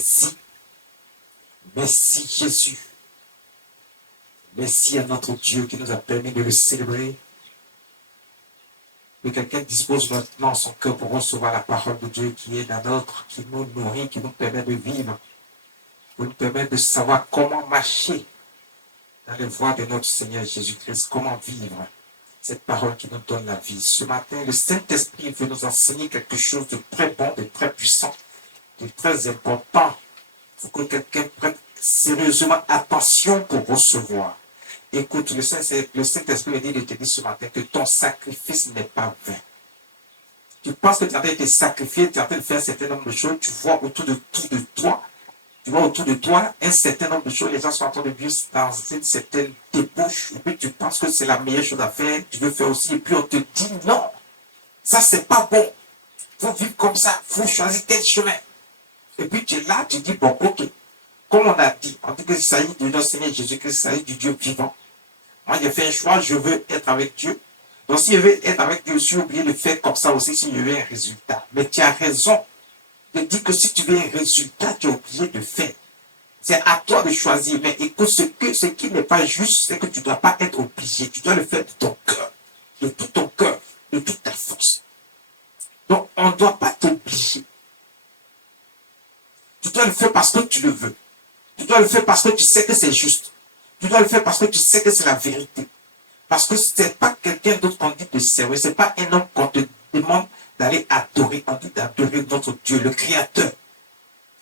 merci. Merci Jésus. Merci à notre Dieu qui nous a permis de le célébrer. Que quelqu'un dispose maintenant son cœur pour recevoir la parole de Dieu qui est la nôtre, qui nous nourrit, qui nous permet de vivre, qui nous permet de savoir comment marcher dans les voies de notre Seigneur Jésus-Christ, comment vivre cette parole qui nous donne la vie. Ce matin, le Saint-Esprit veut nous enseigner quelque chose de très bon, de très puissant, de très important. Il faut que quelqu'un prenne sérieusement attention pour recevoir. Écoute, le Saint-Esprit me dit de te dire ce matin que ton sacrifice n'est pas vain. Tu penses que tu es en train de te sacrifier, tu es en train de faire un certain nombre de choses, tu vois autour de toi un certain nombre de choses, les gens sont en train de vivre dans une certaine débauche, et puis tu penses que c'est la meilleure chose à faire, tu veux faire aussi, et puis on te dit non, ça c'est pas bon, il faut vivre comme ça, il faut choisir tel chemin. Et puis tu es là, tu dis bon, ok, comme on a dit, en tout cas il s'agit de notre Seigneur Jésus-Christ, il s'agit du Dieu vivant. Moi j'ai fait un choix, je veux être avec Dieu. Donc si je veux être avec Dieu, je suis obligé de faire comme ça aussi si je veux un résultat. Mais tu as raison de dire que si tu veux un résultat, tu es obligé de faire. C'est à toi de choisir. Mais écoute, ce qui n'est pas juste, c'est que tu ne dois pas être obligé. Tu dois le faire de ton cœur, de tout ton cœur, de toute ta force. Donc, on ne doit pas t'obliger. Tu dois le faire parce que tu le veux. Tu dois le faire parce que tu sais que c'est juste. Tu dois le faire parce que tu sais que c'est la vérité. Parce que ce n'est pas quelqu'un d'autre qu'on dit de servir. Ce n'est pas un homme qu'on te demande d'aller adorer. On dit d'adorer notre Dieu, le Créateur.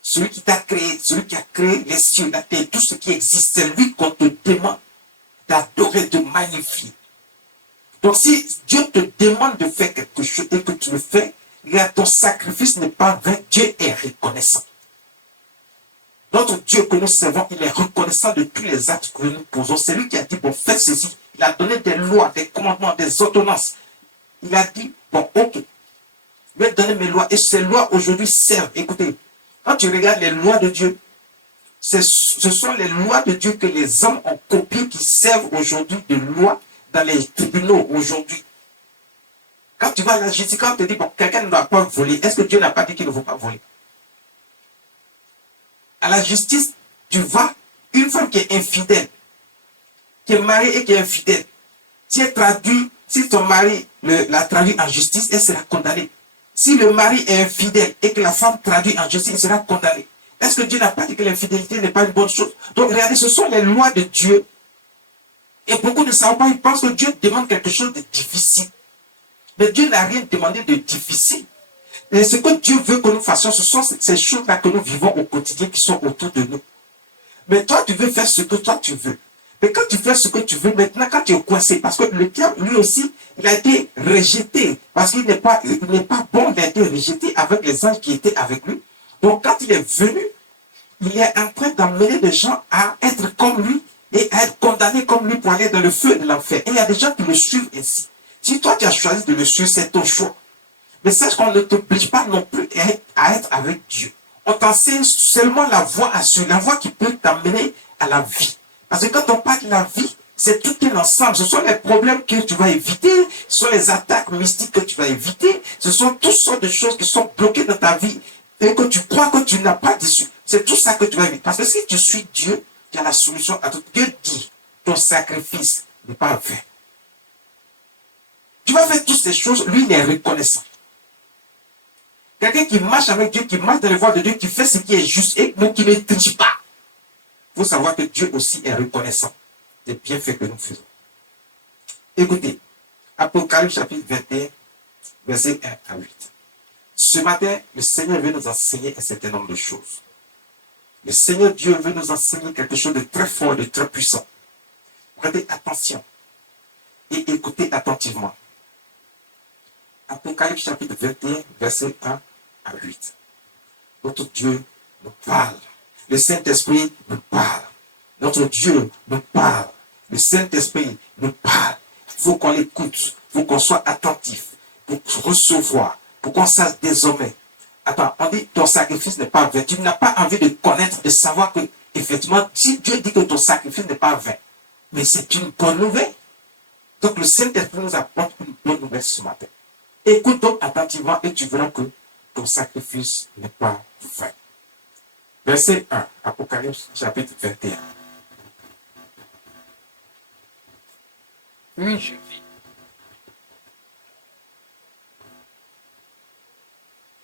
Celui qui t'a créé, celui qui a créé les cieux, la terre, tout ce qui existe, c'est lui qu'on te demande d'adorer, de magnifier. Donc si Dieu te demande de faire quelque chose et que tu le fais, ton sacrifice n'est pas vain, Dieu est reconnaissant. Notre Dieu que nous servons, il est reconnaissant de tous les actes que nous posons. C'est lui qui a dit, bon, faites ceci. Il a donné des lois, des commandements, des ordonnances. Il a dit, bon, ok, je vais donner mes lois. Et ces lois aujourd'hui servent. Écoutez, quand tu regardes les lois de Dieu, ce sont les lois de Dieu que les hommes ont copiées qui servent aujourd'hui de loi dans les tribunaux aujourd'hui. Quand tu vas à la justice, quand on te dit, bon, quelqu'un ne doit pas voler, est-ce que Dieu n'a pas dit qu'il ne faut pas voler? À la justice, tu vas, une femme qui est infidèle, qui est mariée et qui est infidèle, si ton mari la traduit en justice, elle sera condamnée. Si le mari est infidèle et que la femme traduit en justice, elle sera condamnée. Est-ce que Dieu n'a pas dit que l'infidélité n'est pas une bonne chose? Donc regardez, ce sont les lois de Dieu. Et beaucoup ne savent pas, ils pensent que Dieu demande quelque chose de difficile. Mais Dieu n'a rien demandé de difficile. Et ce que Dieu veut que nous fassions, ce sont ces choses-là que nous vivons au quotidien qui sont autour de nous. Mais toi, tu veux faire ce que toi tu veux. Mais quand tu fais ce que tu veux, maintenant, quand tu es coincé, parce que le diable, lui aussi, il a été rejeté, parce qu'il n'est pas bon, il a été rejeté avec les anges qui étaient avec lui. Donc, quand il est venu, il est en train d'emmener des gens à être comme lui et à être condamnés comme lui pour aller dans le feu de l'enfer. Et il y a des gens qui le suivent ainsi. Si toi, tu as choisi de le suivre, c'est ton choix. Mais sache qu'on ne t'oblige pas non plus à être avec Dieu. On t'enseigne seulement la voie à suivre, la voie qui peut t'amener à la vie. Parce que quand on parle de la vie, c'est tout un ensemble. Ce sont les problèmes que tu vas éviter, ce sont les attaques mystiques que tu vas éviter, ce sont toutes sortes de choses qui sont bloquées dans ta vie et que tu crois que tu n'as pas d'issue. C'est tout ça que tu vas éviter. Parce que si tu suis Dieu, tu as la solution à tout. Dieu dit, ton sacrifice n'est pas vain. Tu vas faire toutes ces choses, lui, il est reconnaissant. Quelqu'un qui marche avec Dieu, qui marche dans les voies de Dieu, qui fait ce qui est juste et qui ne triche pas. Il faut savoir que Dieu aussi est reconnaissant des bienfaits que nous faisons. Écoutez, Apocalypse chapitre 21, verset 1 à 8. Ce matin, le Seigneur veut nous enseigner un certain nombre de choses. Le Seigneur Dieu veut nous enseigner quelque chose de très fort, de très puissant. Prêtez attention et écoutez attentivement. Apocalypse chapitre 21, verset 1 à 8. Notre Dieu nous parle. Le Saint-Esprit nous parle. Notre Dieu nous parle. Le Saint-Esprit nous parle. Il faut qu'on l'écoute. Il faut qu'on soit attentif. Pour recevoir. Pour qu'on sache désormais. Attends, on dit ton sacrifice n'est pas vain. Tu n'as pas envie de connaître, de savoir que, effectivement, si Dieu dit que ton sacrifice n'est pas vain, mais c'est une bonne nouvelle. Donc le Saint-Esprit nous apporte une bonne nouvelle ce matin. Écoute donc attentivement et tu verras que ton sacrifice n'est pas vain. Verset 1, Apocalypse chapitre 21.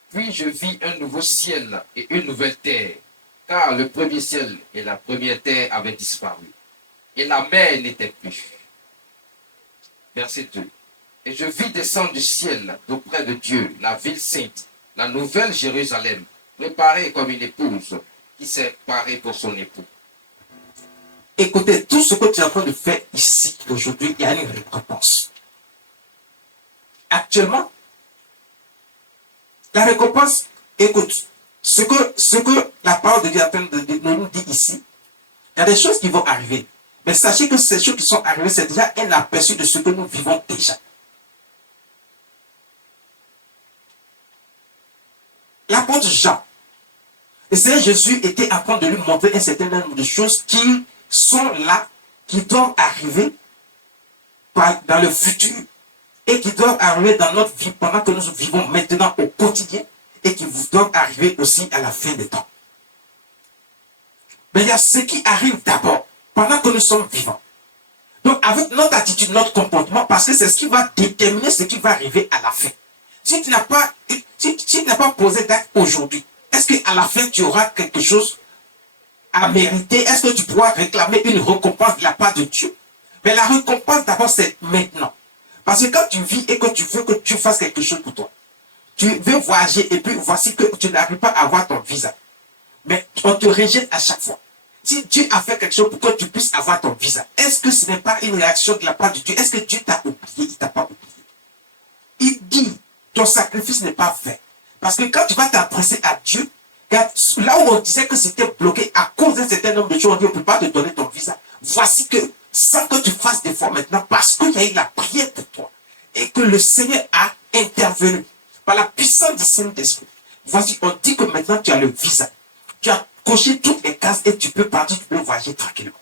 Puis je vis un nouveau ciel et une nouvelle terre, car le premier ciel et la première terre avaient disparu, et la mer n'était plus. Verset 2. Et je vis descendre du ciel d'auprès de Dieu la ville sainte, la nouvelle Jérusalem, préparée comme une épouse qui s'est parée pour son époux. Écoutez, tout ce que tu es en train de faire ici, aujourd'hui, il y a une récompense. Actuellement, la récompense, écoute, ce que la parole de Dieu est en train de nous dire ici, il y a des choses qui vont arriver. Mais sachez que ces choses qui sont arrivées, c'est déjà un aperçu de ce que nous vivons déjà. L'apôtre Jean, le Seigneur Jésus était en train de lui montrer un certain nombre de choses qui sont là, qui doivent arriver dans le futur et qui doivent arriver dans notre vie pendant que nous vivons maintenant au quotidien et qui doivent arriver aussi à la fin des temps. Mais il y a ce qui arrive d'abord pendant que nous sommes vivants. Donc avec notre attitude, notre comportement, parce que c'est ce qui va déterminer ce qui va arriver à la fin. Si tu n'as pas posé d'acte aujourd'hui, est-ce qu'à la fin tu auras quelque chose à mériter? Est-ce que tu pourras réclamer une récompense de la part de Dieu? Mais la récompense d'abord c'est maintenant. Parce que quand tu vis et que tu veux que tu fasses quelque chose pour toi, tu veux voyager et puis voici que tu n'arrives pas à avoir ton visa. Mais on te rejette à chaque fois. Si Dieu a fait quelque chose pour que tu puisses avoir ton visa, est-ce que ce n'est pas une réaction de la part de Dieu? Est-ce que Dieu t'a oublié? Il ne t'a pas oublié. Il dit, ton sacrifice n'est pas fait. Parce que quand tu vas t'adresser à Dieu, là où on disait que c'était bloqué à cause d'un certain nombre de choses, on dit on ne peut pas te donner ton visa. Voici que, sans que tu fasses d'efforts maintenant, parce qu'il y a eu la prière pour toi, et que le Seigneur a intervenu par la puissance du Saint-Esprit. Voici, on dit que maintenant tu as le visa. Tu as coché toutes les cases et tu peux partir, tu peux voyager tranquillement.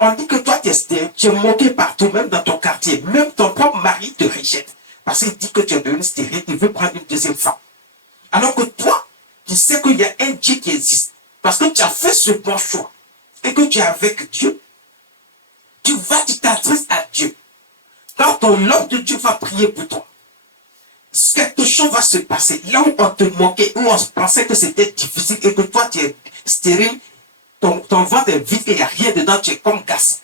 On dit que toi, tu es moqué partout, même dans ton quartier. Même ton propre mari te rejette. Parce qu'il dit que tu es devenu stérile, il veut prendre une deuxième femme. Alors que toi, tu sais qu'il y a un Dieu qui existe. Parce que tu as fait ce bon choix. Et que tu es avec Dieu. Tu t'adresses à Dieu. Quand ton homme de Dieu va prier pour toi, quelque chose va se passer. Là où on te moquait, où on pensait que c'était difficile et que toi tu es stérile, ton ventre est vide et il n'y a rien dedans, tu es comme gaz.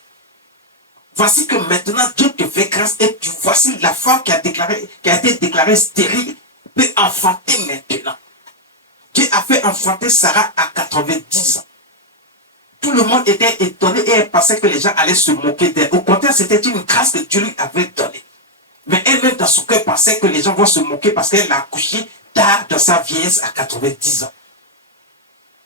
Voici que maintenant Dieu te fait grâce et voici la femme qui a été déclarée stérile peut enfanter maintenant. Dieu a fait enfanter Sarah à 90 ans. Tout le monde était étonné et elle pensait que les gens allaient se moquer d'elle. Au contraire, c'était une grâce que Dieu lui avait donnée. Mais elle-même, dans son cœur, pensait que les gens vont se moquer parce qu'elle a accouché tard dans sa vieillesse à 90 ans.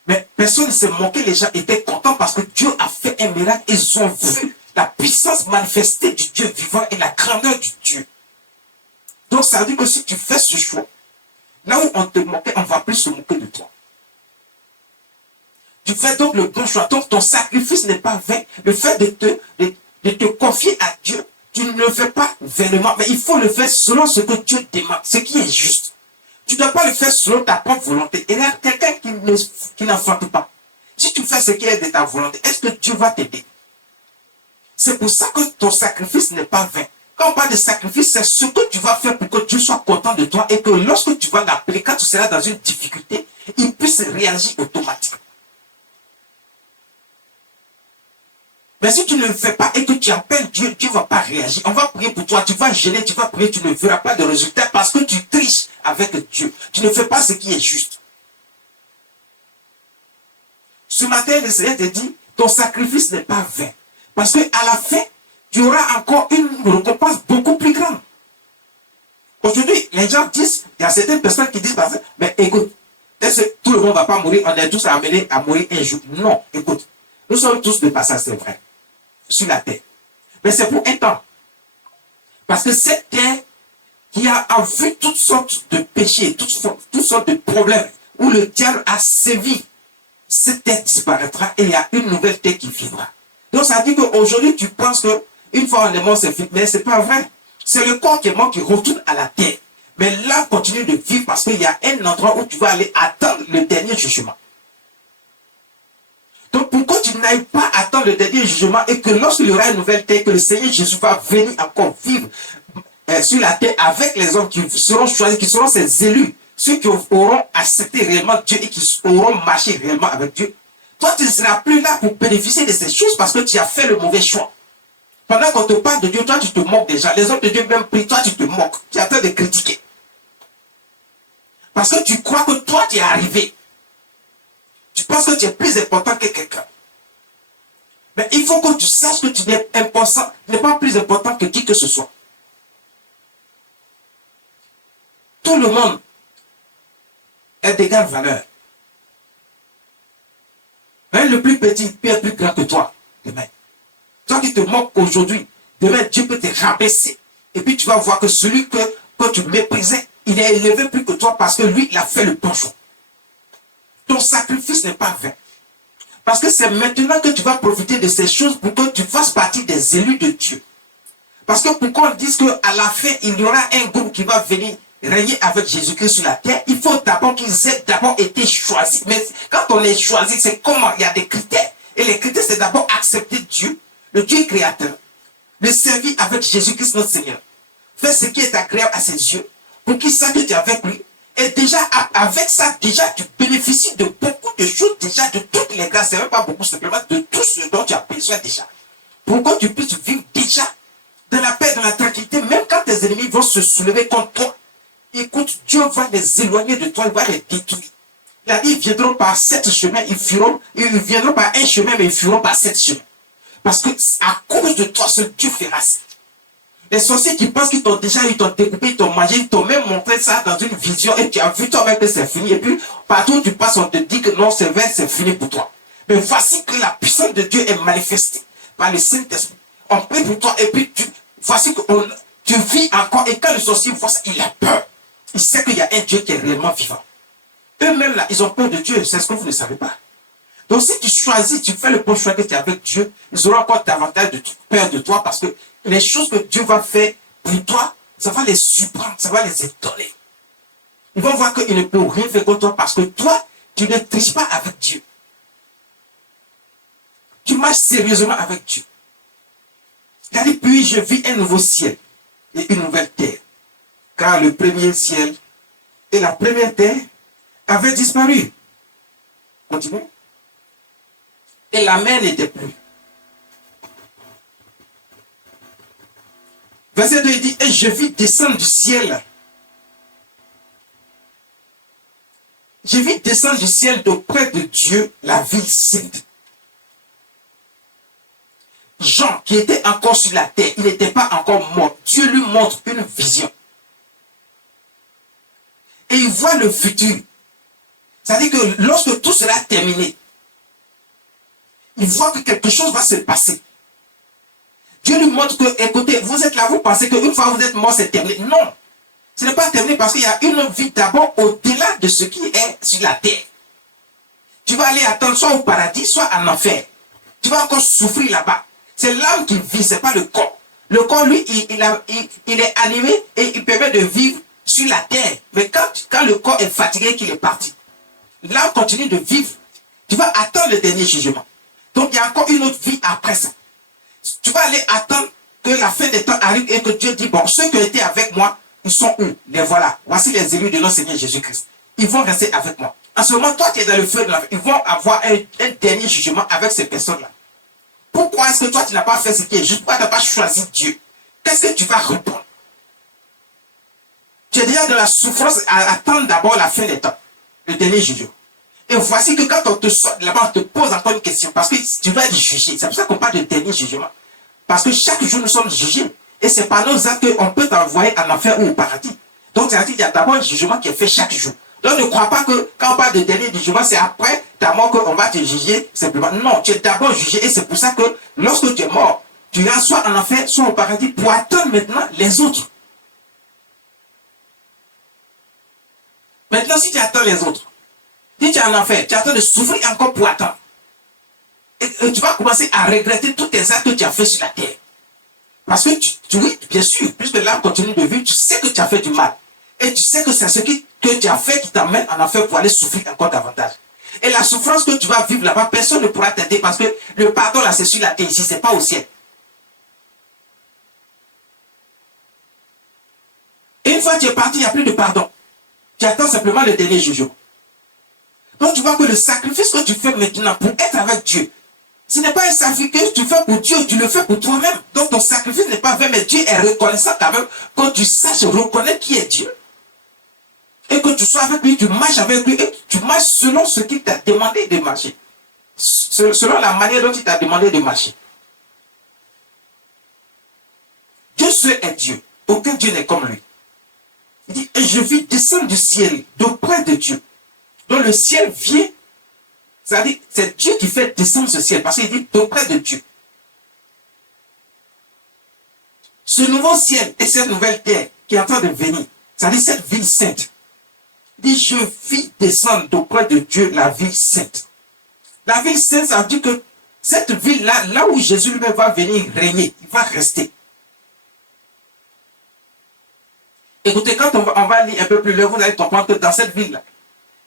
Mais personne ne s'est moqué, les gens étaient contents parce que Dieu a fait un miracle. Ils ont vu la puissance manifestée du Dieu vivant et la grandeur du Dieu. Donc ça veut dire que si tu fais ce choix, là où on te moquait, on ne va plus se moquer de toi. Tu fais donc le bon choix. Donc ton sacrifice n'est pas vain. Le fait de te confier à Dieu, tu ne le fais pas vainement, mais il faut le faire selon ce que Dieu demande, ce qui est juste. Tu ne dois pas le faire selon ta propre volonté. Et là, quelqu'un qui n'enfante pas. Si tu fais ce qui est de ta volonté, est-ce que Dieu va t'aider? C'est pour ça que ton sacrifice n'est pas vain. Quand on parle de sacrifice, c'est ce que tu vas faire pour que Dieu soit content de toi et que lorsque tu vas l'appeler, quand tu seras dans une difficulté, il puisse réagir automatiquement. Mais si tu ne le fais pas et que tu appelles Dieu, Dieu ne va pas réagir. On va prier pour toi, tu vas gêner, tu vas prier, tu ne verras pas de résultat parce que tu triches avec Dieu. Tu ne fais pas ce qui est juste. Ce matin, le Seigneur te dit, ton sacrifice n'est pas vain. Parce qu'à la fin, tu auras encore une récompense beaucoup plus grande. Aujourd'hui, les gens disent, il y a certaines personnes qui disent, mais écoute, est-ce que tout le monde ne va pas mourir, on est tous amenés à mourir un jour. Non, écoute, nous sommes tous de passage, c'est vrai, sur la terre. Mais c'est pour un temps. Parce que cette terre qui a vu toutes sortes de péchés, toutes sortes de problèmes, où le diable a sévi, cette terre disparaîtra et il y a une nouvelle terre qui vivra. Donc ça dit qu'aujourd'hui tu penses qu'une fois on est mort c'est fini, mais ce n'est pas vrai. C'est le corps qui est mort qui retourne à la terre. Mais là continue de vivre parce qu'il y a un endroit où tu vas aller attendre le dernier jugement. Donc pourquoi tu n'ailles pas attendre le dernier jugement et que lorsqu'il y aura une nouvelle terre, que le Seigneur Jésus va venir encore vivre sur la terre avec les hommes qui seront choisis, qui seront ses élus, ceux qui auront accepté réellement Dieu et qui auront marché réellement avec Dieu. Toi, tu ne seras plus là pour bénéficier de ces choses parce que tu as fait le mauvais choix. Pendant qu'on te parle de Dieu, toi, tu te moques déjà. Les hommes de Dieu même prient, toi, tu te moques. Tu es en train de critiquer. Parce que tu crois que toi, tu es arrivé. Tu penses que tu es plus important que quelqu'un. Mais il faut que tu saches que tu n'es important, n'est pas plus important que qui que ce soit. Tout le monde est d'égale valeur. Même le plus petit peut être plus grand que toi demain. Toi qui te moques aujourd'hui, demain Dieu peut te rabaisser. Et puis tu vas voir que celui que tu méprisais, il est élevé plus que toi parce que lui, il a fait le bon choix. Ton sacrifice n'est pas vain. Parce que c'est maintenant que tu vas profiter de ces choses pour que tu fasses partie des élus de Dieu. Parce que pour qu'on dise qu'à la fin, il y aura un groupe qui va venir régner avec Jésus-Christ sur la terre, il faut d'abord qu'ils aient d'abord été choisis. Mais quand on est choisi, c'est comment? Il y a des critères. Et les critères, c'est d'abord accepter Dieu, le Dieu créateur, le servir avec Jésus-Christ notre Seigneur. Faire ce qui est agréable à ses yeux, pour qu'il sache que tu es avec lui. Et déjà, avec ça, déjà, tu bénéficies de beaucoup de choses, déjà, de toutes les grâces. C'est même pas beaucoup, simplement de tout ce dont tu as besoin déjà. Pour que tu puisses vivre déjà dans la paix, dans la tranquillité, même quand tes ennemis vont se soulever contre toi. Écoute, Dieu va les éloigner de toi, il va les détruire. Il a dit, ils viendront par 7 chemins, ils viendront par un chemin, mais ils fuiront par 7 chemins. Parce que à cause de toi, seul Dieu fera ça. Les sorciers qui pensent qu'ils t'ont déjà eu, ils t'ont découpé, ils t'ont mangé, ils t'ont même montré ça dans une vision et tu as vu toi-même que c'est fini. Et puis, partout où tu passes, on te dit que non, c'est vrai, c'est fini pour toi. Mais voici que la puissance de Dieu est manifestée par le Saint-Esprit. On prie pour toi et puis voici que tu vis encore. Et quand le sorcier voit ça, il a peur. Il sait qu'il y a un Dieu qui est réellement vivant. Eux-mêmes là, ils ont peur de Dieu. C'est ce que vous ne savez pas. Donc si tu choisis, tu fais le bon choix que tu es avec Dieu, ils auront encore davantage de peur de toi parce que les choses que Dieu va faire pour toi, ça va les surprendre, ça va les étonner. Ils vont voir qu'ils ne peuvent rien faire contre toi parce que toi, tu ne triches pas avec Dieu. Tu marches sérieusement avec Dieu. Il a dit, puis je vis un nouveau ciel et une nouvelle terre. Car le premier ciel et la première terre avaient disparu. Continuez. Et la mer n'était plus. Verset 2, il dit, et je vis descendre du ciel. Je vis descendre du ciel d'auprès de Dieu la ville sainte. Jean, qui était encore sur la terre, il n'était pas encore mort. Dieu lui montre une vision. Et il voit le futur. C'est-à-dire que lorsque tout sera terminé, il voit que quelque chose va se passer. Dieu lui montre que, écoutez, vous êtes là, vous pensez qu'une fois vous êtes mort, c'est terminé. Non, ce n'est pas terminé parce qu'il y a une vie d'abord au-delà de ce qui est sur la terre. Tu vas aller attendre soit au paradis, soit en enfer. Tu vas encore souffrir là-bas. C'est l'âme qui vit, ce n'est pas le corps. Le corps, lui, il est animé et il permet de vivre sur la terre. Mais quand le corps est fatigué, qu'il est parti, l'âme continue de vivre. Tu vas attendre le dernier jugement. Donc, il y a encore une autre vie après ça. Tu vas aller attendre que la fin des temps arrive et que Dieu dit, bon, ceux qui étaient avec moi, ils sont où? Les voilà. Voici les élus de notre Seigneur Jésus-Christ. Ils vont rester avec moi. En ce moment, toi qui es dans le feu de la vie, ils vont avoir un dernier jugement avec ces personnes-là. Pourquoi est-ce que toi, tu n'as pas fait ce qui est juste? Pourquoi tu n'as pas choisi Dieu? Qu'est-ce que tu vas répondre? Tu es déjà dans la souffrance à attendre d'abord la fin des temps, le dernier jugement. Et voici que quand on te sort de là-bas, on te pose encore une question. Parce que tu vas être jugé. C'est pour ça qu'on parle de dernier jugement. Parce que chaque jour, nous sommes jugés. Et c'est par nos actes qu'on peut t'envoyer en enfer ou au paradis. Donc, c'est-à-dire qu'il y a d'abord un jugement qui est fait chaque jour. Donc, ne crois pas que quand on parle de dernier jugement, c'est après ta mort qu'on va te juger simplement. Non, tu es d'abord jugé. Et c'est pour ça que lorsque tu es mort, tu iras soit en enfer, soit au paradis pour attendre maintenant les autres. Maintenant, si tu attends les autres, si tu es en enfer, tu attends de souffrir encore pour attendre. Et tu vas commencer à regretter tous tes actes que tu as fait sur la terre. Parce que oui, bien sûr, puisque l'âme continue de vivre, tu sais que tu as fait du mal. Et tu sais que c'est ce que tu as fait qui t'amène en enfer pour aller souffrir encore davantage. Et la souffrance que tu vas vivre là-bas, personne ne pourra t'aider parce que le pardon là, c'est sur la terre ici, c'est pas au ciel. Et une fois que tu es parti, il n'y a plus de pardon. Tu attends simplement le dernier jugement. Donc tu vois que le sacrifice que tu fais maintenant pour être avec Dieu, ce n'est pas un sacrifice que tu fais pour Dieu, tu le fais pour toi-même. Donc ton sacrifice n'est pas vrai, mais Dieu est reconnaissant quand même quand tu saches reconnaître qui est Dieu. Et que tu sois avec lui, tu marches avec lui, et tu marches selon ce qu'il t'a demandé de marcher. Selon la manière dont il t'a demandé de marcher. Dieu seul est Dieu. Aucun Dieu n'est comme lui. Il dit, et je vis descendre du ciel, d'auprès de Dieu. Donc le ciel vient, c'est-à-dire, c'est Dieu qui fait descendre ce ciel, parce qu'il dit d'auprès de Dieu. Ce nouveau ciel et cette nouvelle terre qui est en train de venir, c'est-à-dire cette ville sainte, il dit, je vis descendre d'auprès de Dieu la ville sainte. La ville sainte, ça veut dire que cette ville-là, là où Jésus lui-même va venir régner, il va rester. Écoutez, quand on va lire un peu plus loin, vous allez comprendre que dans cette ville-là,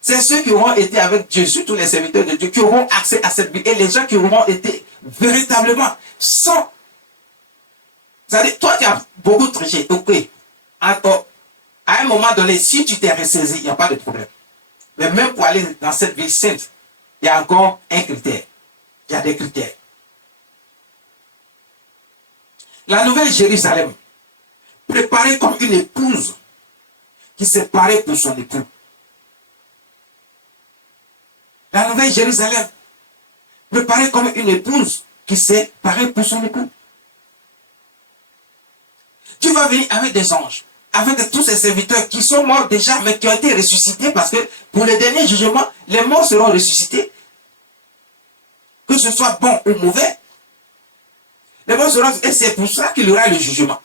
c'est ceux qui auront été avec Dieu, surtout les serviteurs de Dieu, qui auront accès à cette ville. Et les gens qui auront été véritablement sans... C'est-à-dire, toi, tu as beaucoup triché. Ok. À un moment donné, si tu t'es ressaisi, il n'y a pas de problème. Mais même pour aller dans cette ville sainte, il y a encore un critère. Il y a des critères. La nouvelle Jérusalem, préparée comme une épouse qui s'est parée pour son époux. La nouvelle Jérusalem, préparée comme une épouse qui s'est parée pour son époux. Tu vas venir avec des anges, avec tous ces serviteurs qui sont morts déjà, mais qui ont été ressuscités parce que pour le dernier jugement, les morts seront ressuscités. Que ce soit bon ou mauvais, les morts seront ressuscités. Et c'est pour ça qu'il y aura le jugement.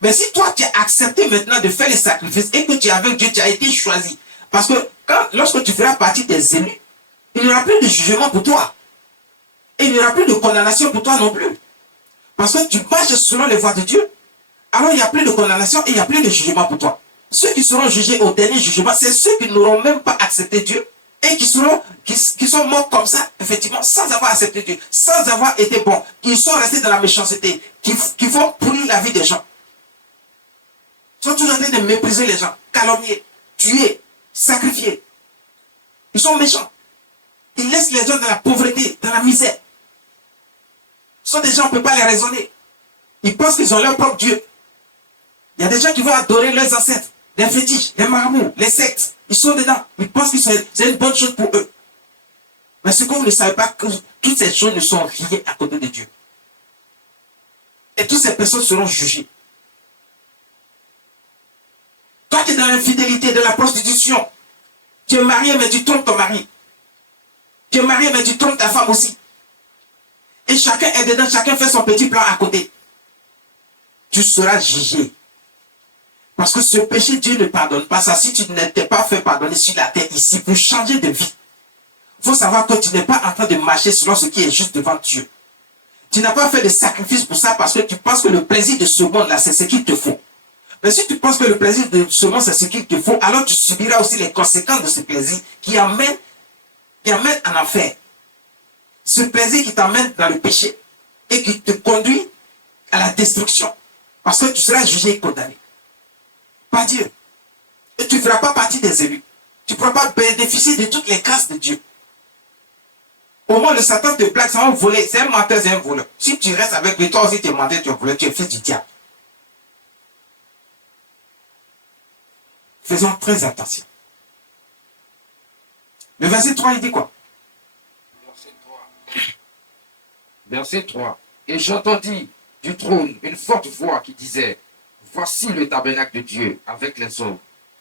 Mais si toi, tu as accepté maintenant de faire les sacrifices et que tu es avec Dieu, tu as été choisi. Parce que lorsque tu feras partie des élus, il n'y aura plus de jugement pour toi. Et il n'y aura plus de condamnation pour toi non plus. Parce que tu marches selon les voies de Dieu. Alors il n'y a plus de condamnation et il n'y a plus de jugement pour toi. Ceux qui seront jugés au dernier jugement, c'est ceux qui n'auront même pas accepté Dieu et qui sont morts comme ça, effectivement, sans avoir accepté Dieu, sans avoir été bons, qui sont restés dans la méchanceté, qui vont pourrir la vie des gens. Ils sont toujours en train de mépriser les gens, calomnier, tuer, sacrifier. Ils sont méchants. Ils laissent les gens dans la pauvreté, dans la misère. Ce sont des gens, on ne peut pas les raisonner. Ils pensent qu'ils ont leur propre Dieu. Il y a des gens qui vont adorer leurs ancêtres, les fétiches, les marabouts, les sectes. Ils sont dedans. Ils pensent que c'est une bonne chose pour eux. Mais ce que vous ne savez pas, que toutes ces choses ne sont rien à côté de Dieu. Et toutes ces personnes seront jugées. Toi qui es dans l'infidélité, de la prostitution, tu es marié mais tu trompes ton mari. Tu es marié mais tu trompes ta femme aussi. Et chacun est dedans, chacun fait son petit plan à côté. Tu seras jugé. Parce que ce péché, Dieu ne pardonne pas ça. Si tu n'étais pas fait pardonner sur la terre ici pour changer de vie, il faut savoir que tu n'es pas en train de marcher selon ce qui est juste devant Dieu. Tu n'as pas fait de sacrifice pour ça parce que tu penses que le plaisir de ce monde-là, c'est ce qu'il te faut. Mais si tu penses que le plaisir de ce monde, c'est ce qu'il te faut, alors tu subiras aussi les conséquences de ce plaisir qui amène en enfer. Ce plaisir qui t'emmène dans le péché et qui te conduit à la destruction. Parce que tu seras jugé et condamné. Pas Dieu. Et tu ne feras pas partie des élus. Tu ne pourras pas bénéficier de toutes les grâces de Dieu. Au moins, le Satan te plaque, c'est un voleur, c'est un menteur, c'est un voleur. Si tu restes avec lui, toi aussi tu es menteur, tu es voleur, tu es fils du diable. Faisons très attention. Le verset 3, il dit quoi? Verset 3. Et j'entendis du trône une forte voix qui disait, voici le tabernacle de Dieu avec les hommes.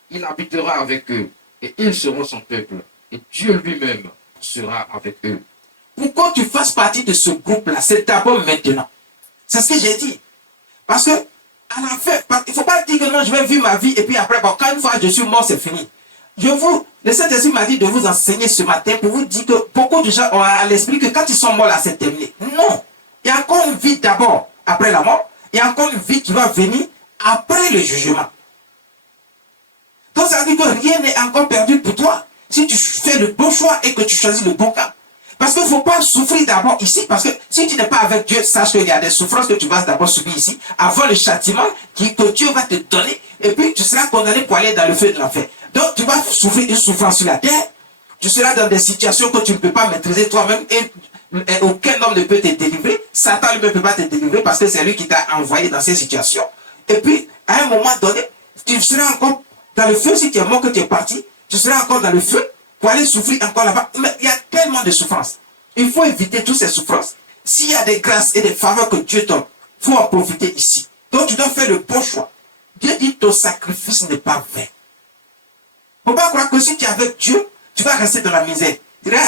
Il habitera avec eux et ils seront son peuple. Et Dieu lui-même sera avec eux. Pourquoi tu fasses partie de ce groupe-là? C'est d'abord maintenant. C'est ce que j'ai dit. Parce que, à la fin, il ne faut pas dire que non, je vais vivre ma vie et puis après, bon, quand une fois je suis mort, c'est fini. Le Saint-Esprit m'a dit de vous enseigner ce matin pour vous dire que beaucoup de gens ont à l'esprit que quand ils sont morts là, c'est terminé. Non. Il y a encore une vie d'abord après la mort. Il y a encore une vie qui va venir après le jugement. Donc ça veut dire que rien n'est encore perdu pour toi. si tu fais le bon choix et que tu choisis le bon camp. Parce qu'il ne faut pas souffrir d'abord ici, parce que si tu n'es pas avec Dieu, sache qu'il y a des souffrances que tu vas d'abord subir ici, avant le châtiment que Dieu va te donner, et puis tu seras condamné pour aller dans le feu de l'enfer. Donc tu vas souffrir une souffrance sur la terre, tu seras dans des situations que tu ne peux pas maîtriser toi-même, et aucun homme ne peut te délivrer. Satan lui-même ne peut pas te délivrer, parce que c'est lui qui t'a envoyé dans ces situations. Et puis, à un moment donné, tu seras encore dans le feu. Si tu es mort, que tu es parti, tu seras encore dans le feu pour aller souffrir encore là-bas. Mais il y a tellement de souffrances. Il faut éviter toutes ces souffrances. S'il y a des grâces et des faveurs que Dieu donne, il faut en profiter ici. Donc tu dois faire le bon choix. Dieu dit ton sacrifice n'est pas vain. Il ne faut pas croire que si tu es avec Dieu, tu vas rester dans la misère.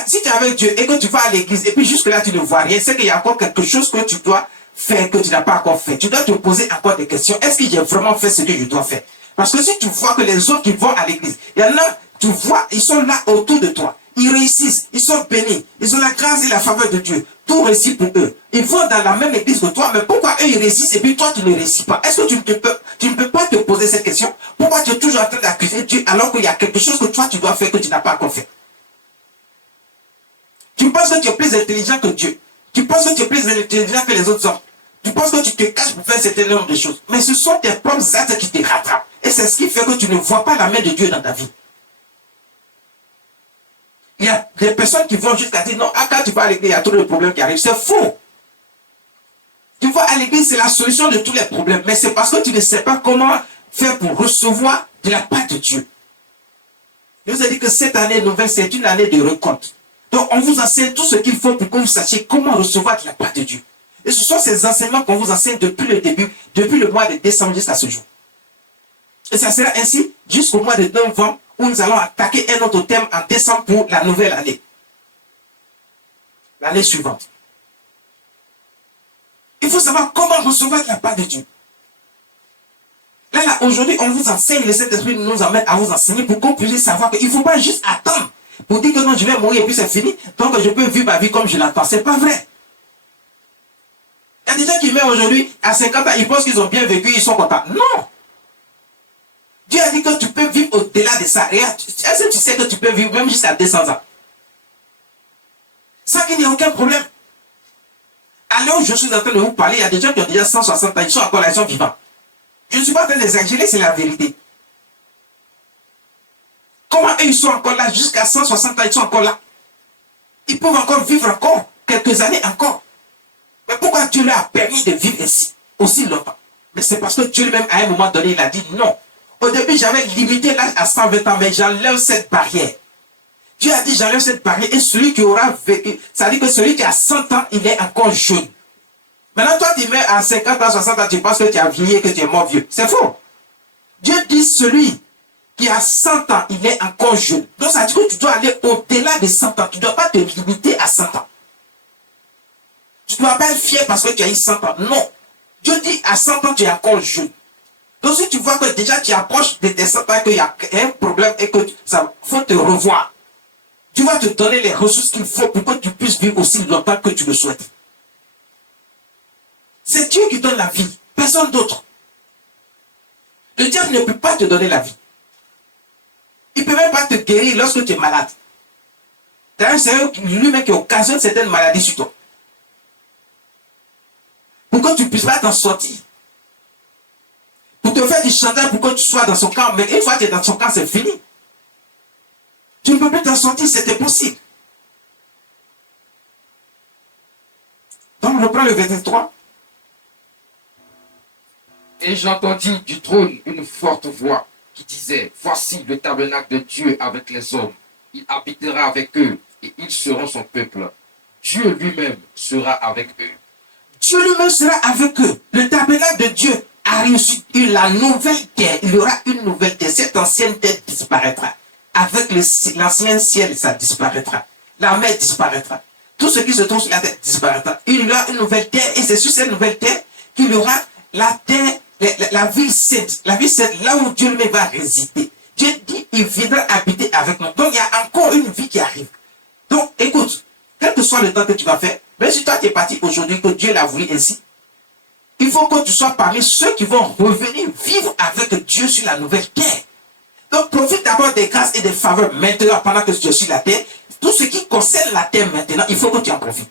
Si tu es avec Dieu et que tu vas à l'église et puis jusque-là tu ne vois rien, c'est qu'il y a encore quelque chose que tu dois faire que tu n'as pas encore fait. Tu dois te poser encore des questions. Est-ce que j'ai vraiment fait ce que je dois faire? Parce que si tu vois que les autres qui vont à l'église, il y en a, tu vois, ils sont là autour de toi. Ils réussissent, ils sont bénis, ils ont la grâce et la faveur de Dieu. Tout réussit pour eux. Ils vont dans la même église que toi, mais pourquoi eux ils réussissent et puis toi tu ne réussis pas? Est-ce que tu ne peux pas te poser cette question? Pourquoi tu es toujours en train d'accuser Dieu alors qu'il y a quelque chose que toi tu dois faire que tu n'as pas encore fait? Tu penses que tu es plus intelligent que Dieu. Tu penses que tu es plus intelligent que les autres hommes. Tu penses que tu te caches pour faire un certain nombre de choses. Mais ce sont tes propres actes qui te rattrapent. Et c'est ce qui fait que tu ne vois pas la main de Dieu dans ta vie. Il y a des personnes qui vont jusqu'à dire non, quand tu vas à l'église, il y a tous les problèmes qui arrivent. C'est faux. Tu vas à l'église, c'est la solution de tous les problèmes. Mais c'est parce que tu ne sais pas comment faire pour recevoir de la part de Dieu. Je vous ai dit que cette année nouvelle, c'est une année de recompte. Donc, on vous enseigne tout ce qu'il faut pour que vous sachiez comment recevoir de la part de Dieu. Et ce sont ces enseignements qu'on vous enseigne depuis le début, depuis le mois de décembre jusqu'à ce jour. Et ça sera ainsi jusqu'au mois de novembre où nous allons attaquer un autre thème en décembre pour la nouvelle année. L'année suivante. Il faut savoir comment recevoir de la part de Dieu. Là, aujourd'hui, on vous enseigne, le Saint-Esprit nous amène à vous enseigner pour qu'on puisse savoir qu'il ne faut pas juste attendre pour dire que non, je vais mourir et puis c'est fini, donc je peux vivre ma vie comme je l'entends. C'est pas vrai. Il y a des gens qui meurent aujourd'hui, à 50 ans, ils pensent qu'ils ont bien vécu, ils sont contents. Non. Dieu a dit que tu peux vivre au-delà de ça. Est-ce que tu sais que tu peux vivre même jusqu'à 200 ans? Sans qu'il n'y ait aucun problème. À l'heure où je suis en train de vous parler, il y a des gens qui ont déjà 160 ans, ils sont encore là, ils sont vivants. Je ne suis pas en train d'exagérer, c'est la vérité. Comment eux, ils sont encore là jusqu'à 160 ans, ils sont encore là? Ils peuvent encore vivre encore, quelques années encore. Mais pourquoi Dieu leur a permis de vivre ainsi, aussi longtemps? Mais c'est parce que Dieu lui-même, à un moment donné, il a dit non. Au début, j'avais limité l'âge à 120 ans, mais j'enlève cette barrière. Dieu a dit, j'enlève cette barrière, et celui qui aura vécu, ça dit que celui qui a 100 ans, il est encore jeune. Maintenant, toi, tu mets à 50 ans, 60 ans, tu penses que tu as vieilli et que tu es mort vieux. C'est faux. Dieu dit, celui qui a 100 ans, il est encore jeune. Donc, ça dit que tu dois aller au-delà de 100 ans. Tu ne dois pas te limiter à 100 ans. Tu ne dois pas être fier parce que tu as eu 100 ans. Non. Dieu dit, à 100 ans, tu es encore jeune. Donc, si tu vois que déjà tu approches de tes 100 ans, qu'il y a un problème et que ça faut te revoir, tu vas te donner les ressources qu'il faut pour que tu puisses vivre aussi longtemps que tu le souhaites. C'est Dieu qui donne la vie, personne d'autre. Le diable ne peut pas te donner la vie. Il ne peut même pas te guérir lorsque tu es malade. D'ailleurs, c'est lui-même qui occasionne certaines maladies sur toi. Pour que tu ne puisses pas t'en sortir. Pour te faire du chantage pour que tu sois dans son camp. Mais une fois que tu es dans son camp, c'est fini. Tu ne peux plus t'en sortir, c'est impossible. Donc, on reprend le verset 3. Et j'entendis du trône une forte voix qui disait, voici le tabernacle de Dieu avec les hommes. Il habitera avec eux et ils seront son peuple. Dieu lui-même sera avec eux. Dieu lui-même sera avec eux. Le tabernacle de Dieu a reçu la nouvelle terre. Il y aura une nouvelle terre. Cette ancienne terre disparaîtra. Avec l'ancien ciel, ça disparaîtra. La mer disparaîtra. Tout ce qui se trouve sur la terre disparaîtra. Il y aura une nouvelle terre et c'est sur cette nouvelle terre qu'il y aura la terre, la ville sainte. La ville sainte, là où Dieu lui va résider. Dieu dit, il viendra habiter avec nous. Donc, il y a encore une vie qui arrive. Donc, écoute, quel que soit le temps que tu vas faire, même si toi tu es parti aujourd'hui, que Dieu l'a voulu ainsi, il faut que tu sois parmi ceux qui vont revenir vivre avec Dieu sur la nouvelle terre. Donc, profite d'abord des grâces et des faveurs maintenant, pendant que je suis la terre. Tout ce qui concerne la terre maintenant, il faut que tu en profites.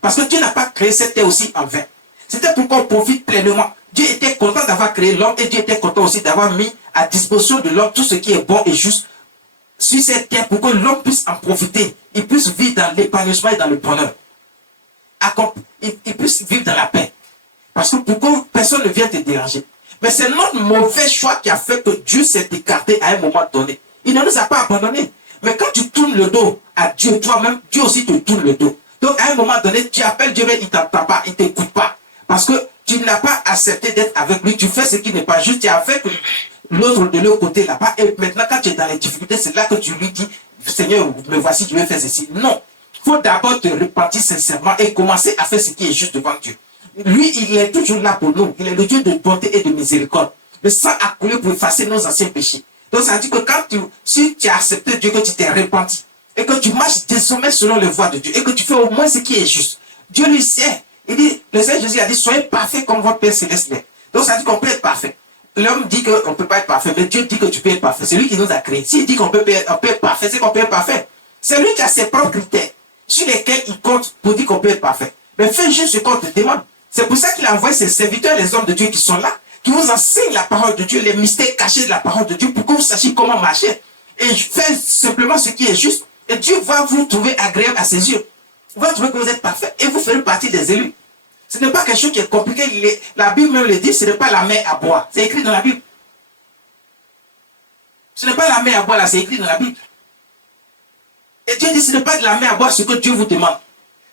Parce que Dieu n'a pas créé cette terre aussi en vain. C'était pour qu'on profite pleinement. Dieu était content d'avoir créé l'homme et Dieu était content aussi d'avoir mis à disposition de l'homme tout ce qui est bon et juste sur cette terre pour que l'homme puisse en profiter. Il puisse vivre dans l'épanouissement et dans le bonheur. Il puisse vivre dans la paix. Parce que pourquoi personne ne vient te déranger. Mais c'est notre mauvais choix qui a fait que Dieu s'est écarté à un moment donné. Il ne nous a pas abandonnés. Mais quand tu tournes le dos à Dieu, toi-même, Dieu aussi te tourne le dos. Donc à un moment donné, tu appelles Dieu, mais il ne t'entend pas, il ne t'écoute pas. Parce que tu n'as pas accepté d'être avec lui. Tu fais ce qui n'est pas juste. Tu es avec l'autre de l'autre côté là-bas. Et maintenant, quand tu es dans les difficultés, c'est là que tu lui dis, Seigneur, me voici, je vais faire ceci. Non. Il faut d'abord te repentir sincèrement et commencer à faire ce qui est juste devant Dieu. Lui, il est toujours là pour nous. Il est le Dieu de bonté et de miséricorde. Le sang a coulé pour effacer nos anciens péchés. Donc, ça dit que si tu as accepté Dieu, que tu t'es repenti, et que tu marches désormais selon les voies de Dieu, et que tu fais au moins ce qui est juste, Dieu lui sait. Il dit, le Seigneur Jésus a dit, soyez parfaits comme votre Père Céleste l'est. Donc, ça dit qu'on peut être parfait. L'homme dit qu'on ne peut pas être parfait, mais Dieu dit que tu peux être parfait. C'est lui qui nous a créés. S'il dit qu'on peut être parfait, c'est qu'on peut être parfait. C'est lui qui a ses propres critères sur lesquels il compte pour dire qu'on peut être parfait. Mais fais juste ce qu'on te demande. C'est pour ça qu'il a envoyé ses serviteurs, les hommes de Dieu qui sont là, qui vous enseignent la parole de Dieu, les mystères cachés de la parole de Dieu, pour que vous sachiez comment marcher. Et faites simplement ce qui est juste. Et Dieu va vous trouver agréable à ses yeux. Il va trouver que vous êtes parfait et vous ferez partie des élus. Ce n'est pas quelque chose qui est compliqué. La Bible même le dit, ce n'est pas la mer à boire. C'est écrit dans la Bible. Ce n'est pas la mer à boire là, c'est écrit dans la Bible. Et Dieu dit, ce n'est pas de la mer à boire ce que Dieu vous demande.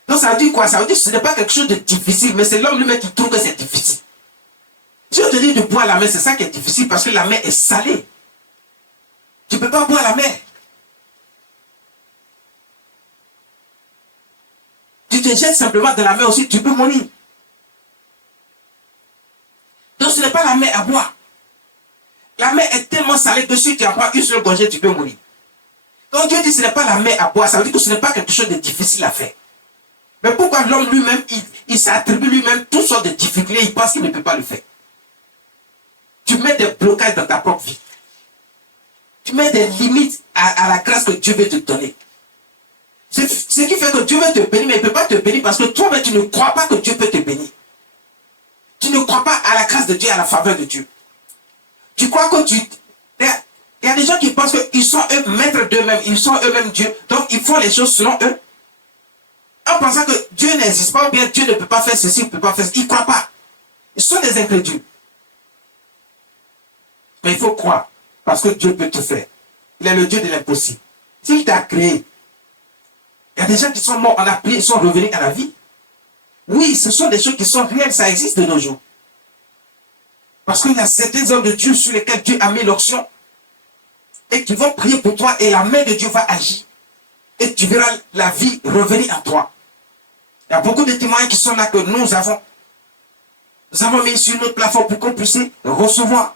Donc ça veut dire quoi? Ça veut dire que ce n'est pas quelque chose de difficile, mais c'est l'homme lui-même qui trouve que c'est difficile. Si on te dit de boire la mer, c'est ça qui est difficile parce que la mer est salée. Tu ne peux pas boire la mer. Tu te jettes simplement dans la mer aussi, tu peux mourir. Donc ce n'est pas la mer à boire. La mer est tellement salée que si tu en prends une seule gorgée, tu peux mourir. Donc Dieu dit que ce n'est pas la mer à boire, ça veut dire que ce n'est pas quelque chose de difficile à faire. Mais pourquoi l'homme lui-même, il s'attribue lui-même toutes sortes de difficultés, il pense qu'il ne peut pas le faire. Tu mets des blocages dans ta propre vie. Tu mets des limites à la grâce que Dieu veut te donner. Ce qui fait que Dieu veut te bénir, mais il ne peut pas te bénir parce que toi-même, tu ne crois pas que Dieu peut te bénir. Tu ne crois pas à la grâce de Dieu, à la faveur de Dieu. Tu crois que il y a des gens qui pensent qu'ils sont eux maîtres d'eux-mêmes, ils sont eux-mêmes Dieu, donc ils font les choses selon eux. En pensant que Dieu n'existe pas, ou bien Dieu ne peut pas faire ceci, ne peut pas faire ceci. Ils ne croient pas. Ils sont des incrédules. Mais il faut croire, parce que Dieu peut tout faire. Il est le Dieu de l'impossible. S'il t'a créé, il y a des gens qui sont morts, on a prié, ils sont revenus à la vie. Oui, ce sont des choses qui sont réelles, ça existe de nos jours. Parce qu'il y a certains hommes de Dieu sur lesquels Dieu a mis l'onction et qui vont prier pour toi et la main de Dieu va agir. Et tu verras la vie revenir à toi. Il y a beaucoup de témoins qui sont là que nous avons mis sur notre plateforme pour qu'on puisse recevoir.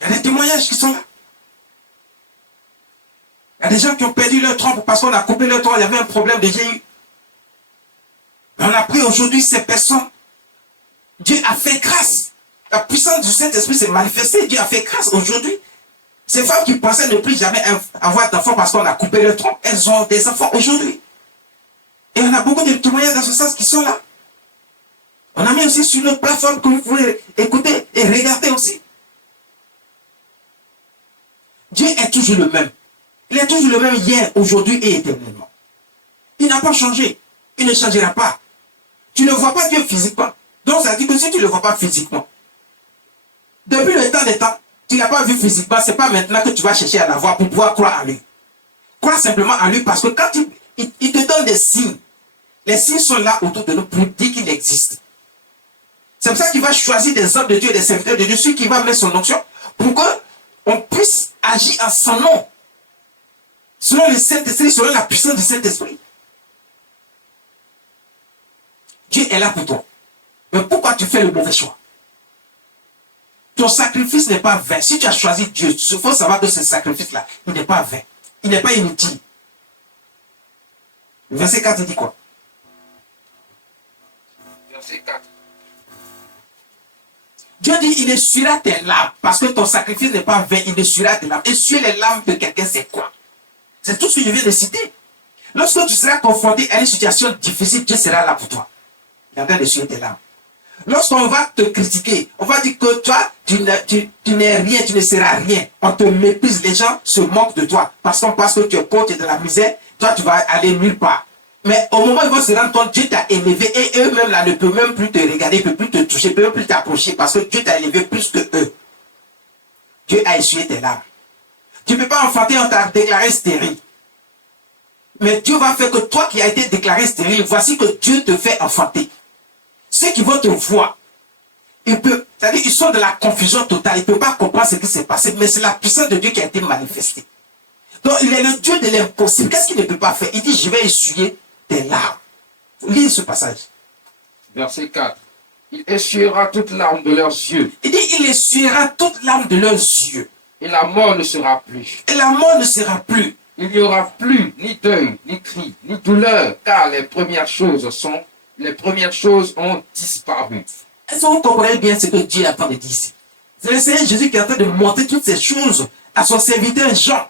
Il y a des témoignages qui sont là. Il y a des gens qui ont perdu leur trompe parce qu'on a coupé leur trompe, il y avait un problème de GU. Mais on a pris aujourd'hui ces personnes. Dieu a fait grâce. La puissance du Saint-Esprit s'est manifestée. Dieu a fait grâce aujourd'hui. Ces femmes qui pensaient ne plus jamais avoir d'enfants parce qu'on a coupé leur trompe, elles ont des enfants aujourd'hui. Et on a beaucoup de témoignages dans ce sens qui sont là. On a mis aussi sur notre plateforme que vous pouvez écouter et regarder aussi. Dieu est toujours le même. Il est toujours le même hier, aujourd'hui et éternellement. Il n'a pas changé. Il ne changera pas. Tu ne vois pas Dieu physiquement. Donc ça dit que si tu ne le vois pas physiquement, depuis le temps des temps, tu ne l'as pas vu physiquement, ce n'est pas maintenant que tu vas chercher à la voir pour pouvoir croire en lui. Crois simplement en lui parce que quand il te donne des signes, les signes sont là autour de nous pour dire qu'il existe. C'est pour ça qu'il va choisir des hommes de Dieu et des serviteurs de Dieu, ceux qui va mettre son onction, pour qu'on puisse agir en son nom. Selon le Saint-Esprit, selon la puissance du Saint-Esprit. Dieu est là pour toi. Mais pourquoi tu fais le mauvais choix? Ton sacrifice n'est pas vain. Si tu as choisi Dieu, il faut savoir que ce sacrifice-là, il n'est pas vain. Il n'est pas inutile. Le verset 4 dit quoi? Verset 4. Dieu dit, il essuiera tes larmes, parce que ton sacrifice n'est pas vain, il essuiera tes larmes. Essuyer les larmes de quelqu'un, c'est quoi? C'est tout ce que je viens de citer. Lorsque tu seras confronté à une situation difficile, Dieu sera là pour toi. Il est en train d'essuyer tes larmes. Lorsqu'on va te critiquer, on va dire que toi, tu n'es rien, tu ne seras rien. On te méprise, les gens se moquent de toi. Parce que tu es pauvre, tu es dans la misère, toi tu vas aller nulle part. Mais au moment où ils vont se rendre compte, Dieu t'a élevé et eux-mêmes là ne peuvent même plus te regarder, ne peuvent plus te toucher, ne peuvent même plus t'approcher parce que Dieu t'a élevé plus que eux. Dieu a essuyé tes larmes. Tu ne peux pas enfanter, on t'a déclaré stérile. Mais Dieu va faire que toi qui as été déclaré stérile, voici que Dieu te fait enfanter. Ceux qui vont te voir, c'est-à-dire ils sont dans la confusion totale, ils ne peuvent pas comprendre ce qui s'est passé, mais c'est la puissance de Dieu qui a été manifestée. Donc il est le Dieu de l'impossible. Qu'est-ce qu'il ne peut pas faire? Il dit, je vais essuyer tes larmes. Lis ce passage. Verset 4. Il essuiera toute larme de leurs yeux. Il dit, il essuiera toute larme de leurs yeux. Et la mort ne sera plus. Et la mort ne sera plus. Il n'y aura plus ni deuil, ni cri, ni douleur, car les premières choses ont disparu. Est-ce que vous comprenez bien ce que Dieu est en train de dire ici? C'est le Seigneur Jésus qui est en train de montrer toutes ces choses à son serviteur Jean,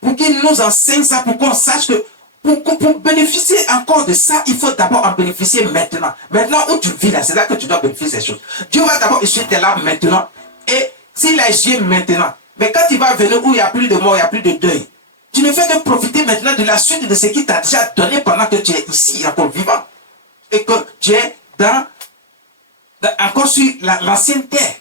pour qu'il nous enseigne ça, pour qu'on sache que pour bénéficier encore de ça, il faut d'abord en bénéficier maintenant. Maintenant où tu vis là, c'est là que tu dois bénéficier ces choses. Dieu va d'abord essuyer tes larmes maintenant, et s'il a essuyé maintenant, mais quand il va venir où il n'y a plus de mort, il n'y a plus de deuil, tu ne fais que profiter maintenant de la suite de ce qu'il t'a déjà donné pendant que tu es ici, encore vivant. Et que tu es encore sur l'ancienne terre.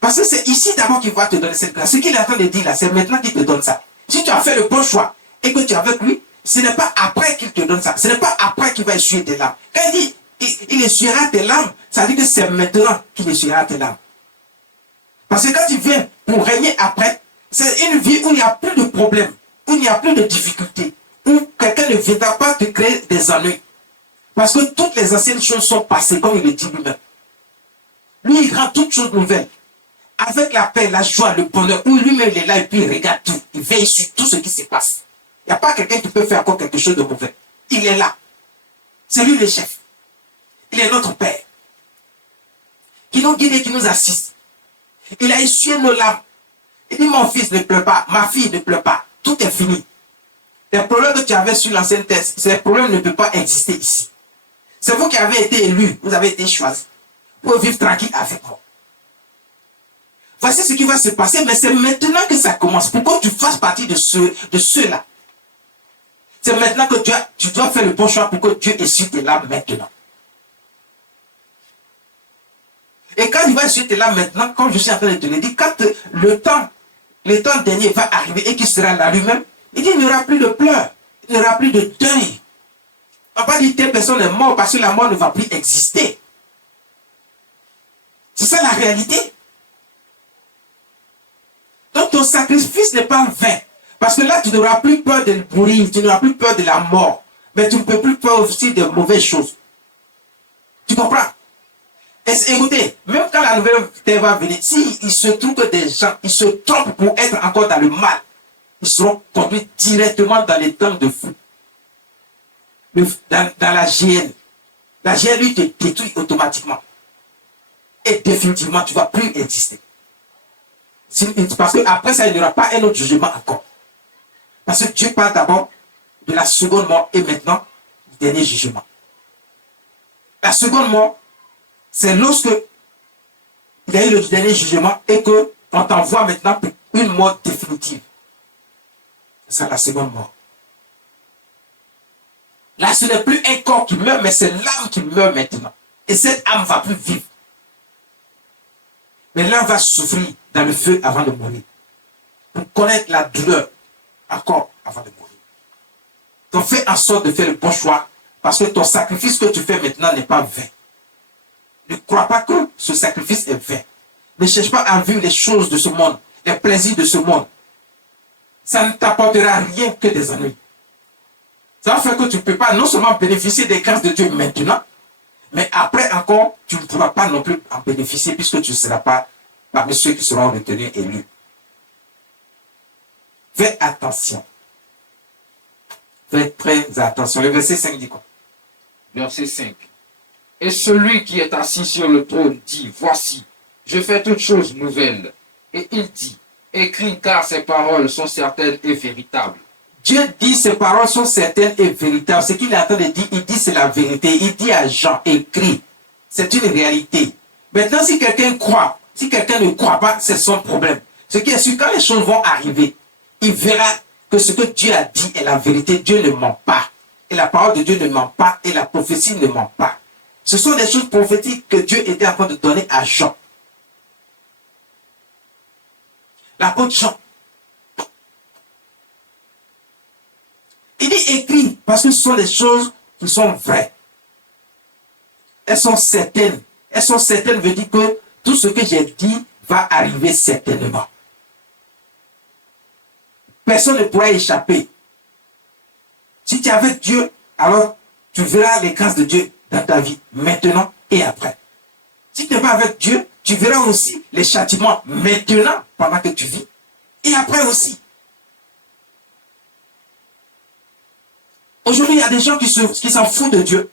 Parce que c'est ici d'abord qu'il va te donner cette grâce. Ce qu'il est en train de dire là, c'est maintenant qu'il te donne ça. Si tu as fait le bon choix et que tu es avec lui, ce n'est pas après qu'il te donne ça. Ce n'est pas après qu'il va essuyer tes larmes. Quand il dit il essuiera tes larmes, ça veut dire que c'est maintenant qu'il essuiera tes larmes. Parce que quand il vient pour régner après, c'est une vie où il n'y a plus de problèmes, où il n'y a plus de difficultés, où quelqu'un ne viendra pas te créer des ennuis. Parce que toutes les anciennes choses sont passées, comme il le dit lui-même. Lui, il rend toutes choses nouvelles. Avec la paix, la joie, le bonheur, où lui-même il est là et puis il regarde tout. Il veille sur tout ce qui se passe. Il n'y a pas quelqu'un qui peut faire encore quelque chose de mauvais. Il est là. C'est lui le chef. Il est notre Père. Qui nous guide et qui nous assiste. Il a essuyé nos larmes. Il dit, mon fils ne pleure pas, ma fille ne pleure pas. Tout est fini. Les problèmes que tu avais sur l'ancienne terre, ces problèmes ne peuvent pas exister ici. C'est vous qui avez été élus, vous avez été choisis pour vivre tranquille avec moi. Voici ce qui va se passer, mais c'est maintenant que ça commence. Pourquoi tu fasses partie de ceux-là? C'est maintenant que tu dois faire le bon choix pour que Dieu essuie tes larmes maintenant. Et quand il va essuyer tes larmes maintenant, comme je suis en train de te le dire, quand le temps dernier va arriver et qu'il sera là lui-même, il dit il n'y aura plus de pleurs, il n'y aura plus de deuil. On va dire telle personne est morte parce que la mort ne va plus exister. C'est ça la réalité. Donc ton sacrifice n'est pas vain. Parce que là, tu n'auras plus peur de mourir, tu n'auras plus peur de la mort. Mais tu ne peux plus peur aussi de mauvaises choses. Tu comprends? Et écoutez, même quand la nouvelle terre va venir, s'il se trouve que des gens, ils se trompent pour être encore dans le mal, ils seront conduits directement dans les temps de fou. Dans la GN. La GN, lui, te détruit automatiquement. Et définitivement, tu ne vas plus exister. Parce qu'après ça, il n'y aura pas un autre jugement encore. Parce que Dieu parle d'abord de la seconde mort et maintenant du dernier jugement. La seconde mort, c'est lorsque il y a eu le dernier jugement et qu'on t'envoie maintenant pour une mort définitive. C'est ça la seconde mort. Là, ce n'est plus un corps qui meurt, mais c'est l'âme qui meurt maintenant. Et cette âme ne va plus vivre. Mais l'âme va souffrir dans le feu avant de mourir. Pour connaître la douleur encore avant de mourir. Donc fais en sorte de faire le bon choix parce que ton sacrifice que tu fais maintenant n'est pas vain. Ne crois pas que ce sacrifice est vain. Ne cherche pas à vivre les choses de ce monde, les plaisirs de ce monde. Ça ne t'apportera rien que des ennuis. Ça va faire que tu ne peux pas non seulement bénéficier des grâces de Dieu maintenant, mais après encore, tu ne pourras pas non plus en bénéficier puisque tu ne seras pas parmi ceux qui seront retenus élus. Fais attention. Fais très attention. Le verset 5 dit quoi? Verset 5. Et celui qui est assis sur le trône dit, voici, je fais toutes choses nouvelles. Et il dit, écris car ces paroles sont certaines et véritables. Dieu dit ces paroles sont certaines et véritables. Ce qu'il est en train de dire, il dit c'est la vérité. Il dit à Jean, écris. C'est une réalité. Maintenant, si quelqu'un croit, si quelqu'un ne croit pas, c'est son problème. Ce qui est sûr, quand les choses vont arriver, il verra que ce que Dieu a dit est la vérité. Dieu ne ment pas. Et la parole de Dieu ne ment pas. Et la prophétie ne ment pas. Ce sont des choses prophétiques que Dieu était en train de donner à Jean. L'apôtre Jean. Il dit écrit parce que ce sont des choses qui sont vraies. Elles sont certaines. Elles sont certaines veut dire que tout ce que j'ai dit va arriver certainement. Personne ne pourra échapper. Si tu es avec Dieu, alors tu verras les grâces de Dieu dans ta vie, maintenant et après. Si tu n'es pas avec Dieu, tu verras aussi les châtiments maintenant, pendant que tu vis, et après aussi. Aujourd'hui, il y a des gens qui s'en foutent de Dieu,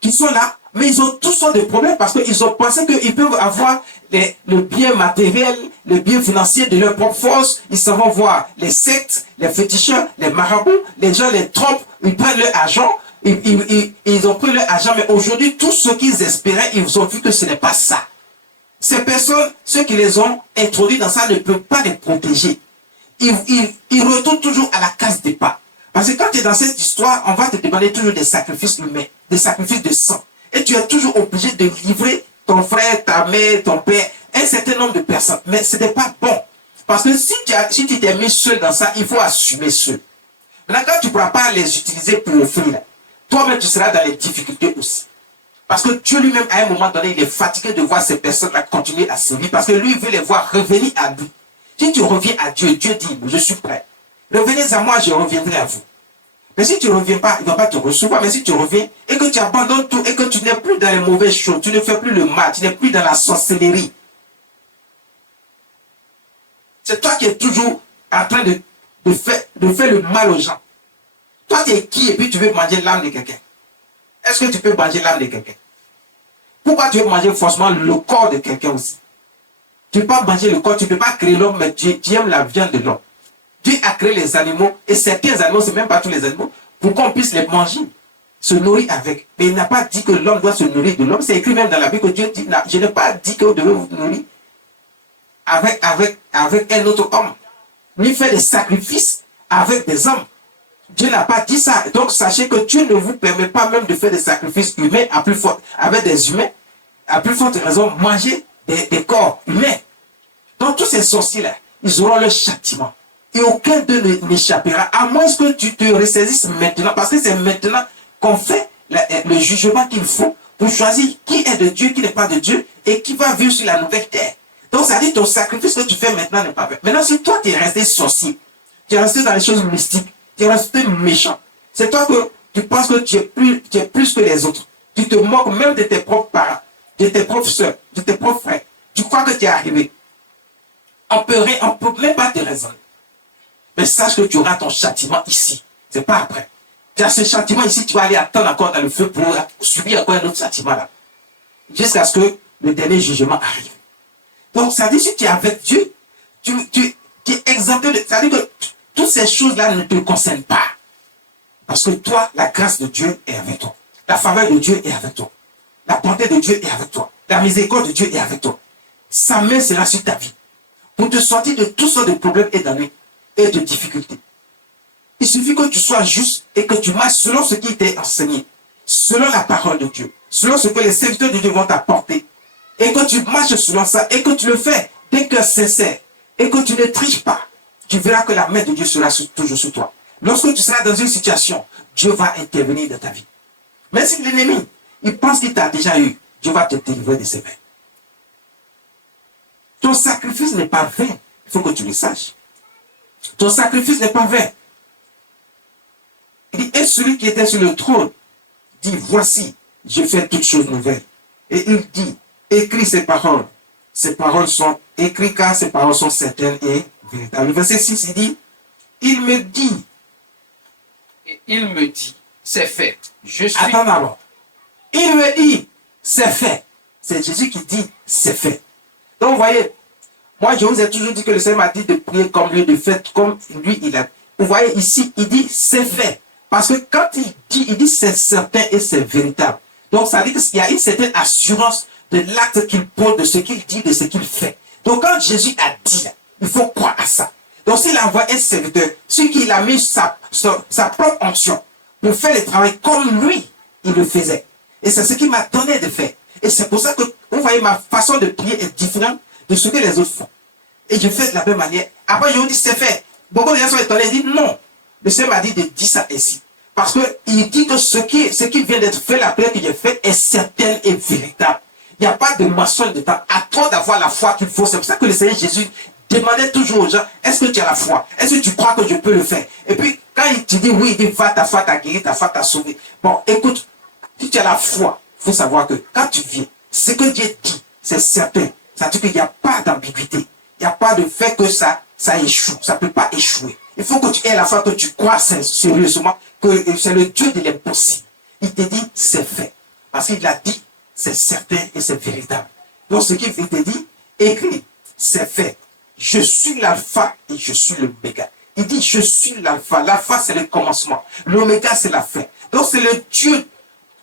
qui sont là, mais ils ont toutes sortes de problèmes parce qu'ils ont pensé qu'ils peuvent avoir le bien matériel, le bien financier de leur propre force. Ils s'en vont voir les sectes, les féticheurs, les marabouts, les gens les trompent, ils prennent leur argent, ils ont pris leur argent, mais aujourd'hui, tout ce qu'ils espéraient, ils ont vu que ce n'est pas ça. Ces personnes, ceux qui les ont introduits dans ça ne peuvent pas les protéger. Ils retournent toujours à la case départ. Parce que quand tu es dans cette histoire, on va te demander toujours des sacrifices humains, des sacrifices de sang. Et tu es toujours obligé de livrer ton frère, ta mère, ton père, un certain nombre de personnes. Mais ce n'est pas bon. Parce que si tu t'es mis seul dans ça, il faut assumer seul. Maintenant, quand tu ne pourras pas les utiliser pour offrir, toi-même tu seras dans les difficultés aussi. Parce que Dieu lui-même, à un moment donné, il est fatigué de voir ces personnes-là continuer à servir. Parce que lui, il veut les voir revenir à lui. Si tu reviens à Dieu, Dieu dit, je suis prêt. Revenez à moi, je reviendrai à vous. Mais si tu ne reviens pas, il ne va pas te recevoir. Mais si tu reviens et que tu abandonnes tout et que tu n'es plus dans les mauvaises choses, tu ne fais plus le mal, tu n'es plus dans la sorcellerie. C'est toi qui es toujours en train de faire le mal aux gens. Toi, tu es qui et puis tu veux manger l'âme de quelqu'un? Est-ce que tu peux manger l'âme de quelqu'un? Pourquoi tu veux manger forcément le corps de quelqu'un aussi? Tu ne peux pas manger le corps, tu ne peux pas créer l'homme, mais tu aimes la viande de l'homme. Dieu a créé les animaux, et certains animaux, ce n'est même pas tous les animaux, pour qu'on puisse les manger, se nourrir avec. Mais il n'a pas dit que l'homme doit se nourrir de l'homme. C'est écrit même dans la Bible que Dieu dit, je n'ai pas dit que vous devez vous nourrir avec un autre homme. Ni faire des sacrifices avec des hommes. Dieu n'a pas dit ça. Donc sachez que Dieu ne vous permet pas même de faire des sacrifices humains à plus forte, avec des humains, à plus forte raison, manger des corps humains. Donc tous ces sorciers-là, ils auront leur châtiment. Et aucun d'eux n'échappera, à moins que tu te ressaisisses maintenant, parce que c'est maintenant qu'on fait le jugement qu'il faut pour choisir qui est de Dieu, qui n'est pas de Dieu, et qui va vivre sur la nouvelle terre. Donc ça dit ton sacrifice que tu fais maintenant n'est pas fait. Maintenant, si toi tu es resté sorcier, tu es resté dans les choses mystiques, tu es resté méchant, c'est toi que tu penses que tu es plus que les autres. Tu te moques même de tes propres parents, de tes propres soeurs, de tes propres frères. Tu crois que tu es arrivé. On peut même pas te raisonner. Mais sache que tu auras ton châtiment ici. C'est pas après. Tu as ce châtiment ici, tu vas aller attendre encore dans le feu pour subir encore un autre châtiment là. Jusqu'à ce que le dernier jugement arrive. Donc, ça dit, si tu es avec Dieu, tu es exempté de... Ça dit que toutes ces choses-là ne te concernent pas. Parce que toi, la grâce de Dieu est avec toi. La faveur de Dieu est avec toi. La bonté de Dieu est avec toi. La miséricorde de Dieu est avec toi. Sa main sera sur ta vie. Pour te sortir de toutes sortes de problèmes et d'ennuis et de difficultés. Il suffit que tu sois juste et que tu marches selon ce qui t'est enseigné, selon la parole de Dieu, selon ce que les serviteurs de Dieu vont t'apporter, et que tu marches selon ça, et que tu le fais d'un cœur sincère, et que tu ne triches pas, tu verras que la main de Dieu sera toujours sur toi. Lorsque tu seras dans une situation, Dieu va intervenir dans ta vie. Mais si l'ennemi, il pense qu'il t'a déjà eu, Dieu va te délivrer de ses mains. Ton sacrifice n'est pas vain, il faut que tu le saches. Ton sacrifice n'est pas vain. Il dit, et celui qui était sur le trône dit, voici, je fais toutes choses nouvelles. Et il dit, écris ces paroles. Ces paroles sont écrites car ces paroles sont certaines et véritables. Le verset 6, il dit, il me dit. Et il me dit, c'est fait. Je suis... Attends d'abord. Il me dit, c'est fait. C'est Jésus qui dit, c'est fait. Donc, vous voyez, moi, je vous ai toujours dit que le Seigneur m'a dit de prier comme lui, de faire comme lui, il a. Vous voyez, ici, il dit c'est fait. Parce que quand il dit c'est certain et c'est véritable. Donc, ça veut dire qu'il y a une certaine assurance de l'acte qu'il pose, de ce qu'il dit, de ce qu'il fait. Donc, quand Jésus a dit, il faut croire à ça. Donc, s'il envoie un serviteur, celui qui a mis sa propre onction pour faire le travail comme lui, il le faisait. Et c'est ce qu'il m'a donné de faire. Et c'est pour ça que, vous voyez, ma façon de prier est différente de ce que les autres font. Et je fais de la même manière. Après, je vous dis, c'est fait. Beaucoup de gens sont étonnés, ils disent non. Le Seigneur m'a dit de dire ça ici. Parce qu'il dit que ce qui vient d'être fait, la prière que j'ai faite, est certaine et véritable. Il n'y a pas de moisson de temps. À toi d'avoir la foi qu'il faut. C'est pour ça que le Seigneur Jésus demandait toujours aux gens, est-ce que tu as la foi? Est-ce que tu crois que je peux le faire? Et puis, quand il te dit oui, il dit, va, ta foi t'a guéri, ta foi t'a sauvé. Bon, écoute, si tu as la foi, il faut savoir que quand tu viens, ce que Dieu dit, c'est certain. Ça veut dire qu'il n'y a pas d'ambiguïté. Il n'y a pas de fait que ça échoue. Ça ne peut pas échouer. Il faut que tu aies la foi, que tu crois sérieusement que c'est le Dieu de l'impossible. Il te dit, c'est fait. Parce qu'il a dit, c'est certain et c'est véritable. Donc, ce qu'il te dit, écrit, c'est fait. Je suis l'alpha et je suis l'oméga. Il dit, je suis l'alpha. L'alpha, c'est le commencement. L'oméga, c'est la fin. Donc, c'est le Dieu.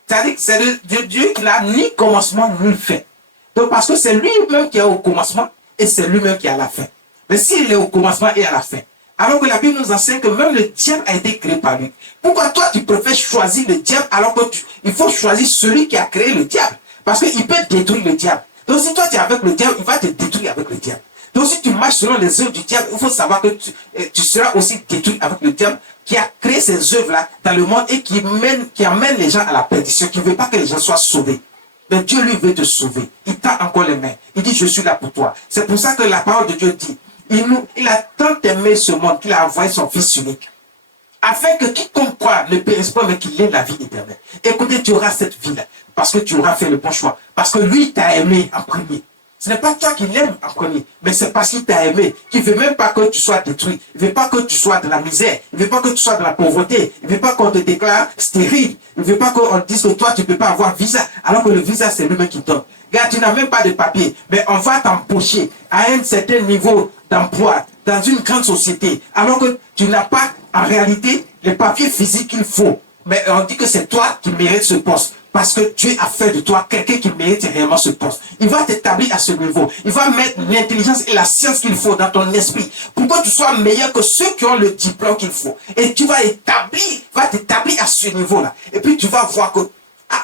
C'est-à-dire que c'est le Dieu qui n'a ni commencement ni fin. Donc, parce que c'est lui-même qui est au commencement et c'est lui-même qui est à la fin. Mais s'il est au commencement et à la fin, alors que la Bible nous enseigne que même le diable a été créé par lui. Pourquoi toi, tu préfères choisir le diable alors que il faut choisir celui qui a créé le diable? Parce qu'il peut détruire le diable. Donc, si toi, tu es avec le diable, il va te détruire avec le diable. Donc, si tu marches selon les œuvres du diable, il faut savoir que tu seras aussi détruit avec le diable qui a créé ces œuvres-là dans le monde et qui amène les gens à la perdition, qui ne veut pas que les gens soient sauvés. Mais Dieu, lui, veut te sauver. Il t'a encore les mains. Il dit, je suis là pour toi. C'est pour ça que la parole de Dieu dit, il a tant aimé ce monde qu'il a envoyé son Fils unique. Afin que quiconque croit ne périsse pas, mais qu'il ait la vie éternelle. Écoutez, tu auras cette vie-là. Parce que tu auras fait le bon choix. Parce que lui t'a aimé en premier. Ce n'est pas toi qui l'aimes en premier, mais c'est parce qu'il t'a aimé, qu'il ne veut même pas que tu sois détruit. Il ne veut pas que tu sois de la misère. Il ne veut pas que tu sois de la pauvreté. Il ne veut pas qu'on te déclare stérile. Il ne veut pas qu'on te dise que toi, tu ne peux pas avoir visa, alors que le visa, c'est lui-même qui donne. Regarde, tu n'as même pas de papier, mais on va t'empocher à un certain niveau d'emploi dans une grande société, alors que tu n'as pas, en réalité, les papiers physiques qu'il faut. Mais on dit que c'est toi qui mérites ce poste. Parce que Dieu a fait de toi quelqu'un qui mérite réellement ce poste. Il va t'établir à ce niveau. Il va mettre l'intelligence et la science qu'il faut dans ton esprit pour que tu sois meilleur que ceux qui ont le diplôme qu'il faut. Et tu vas t'établir à ce niveau-là. Et puis tu vas voir que,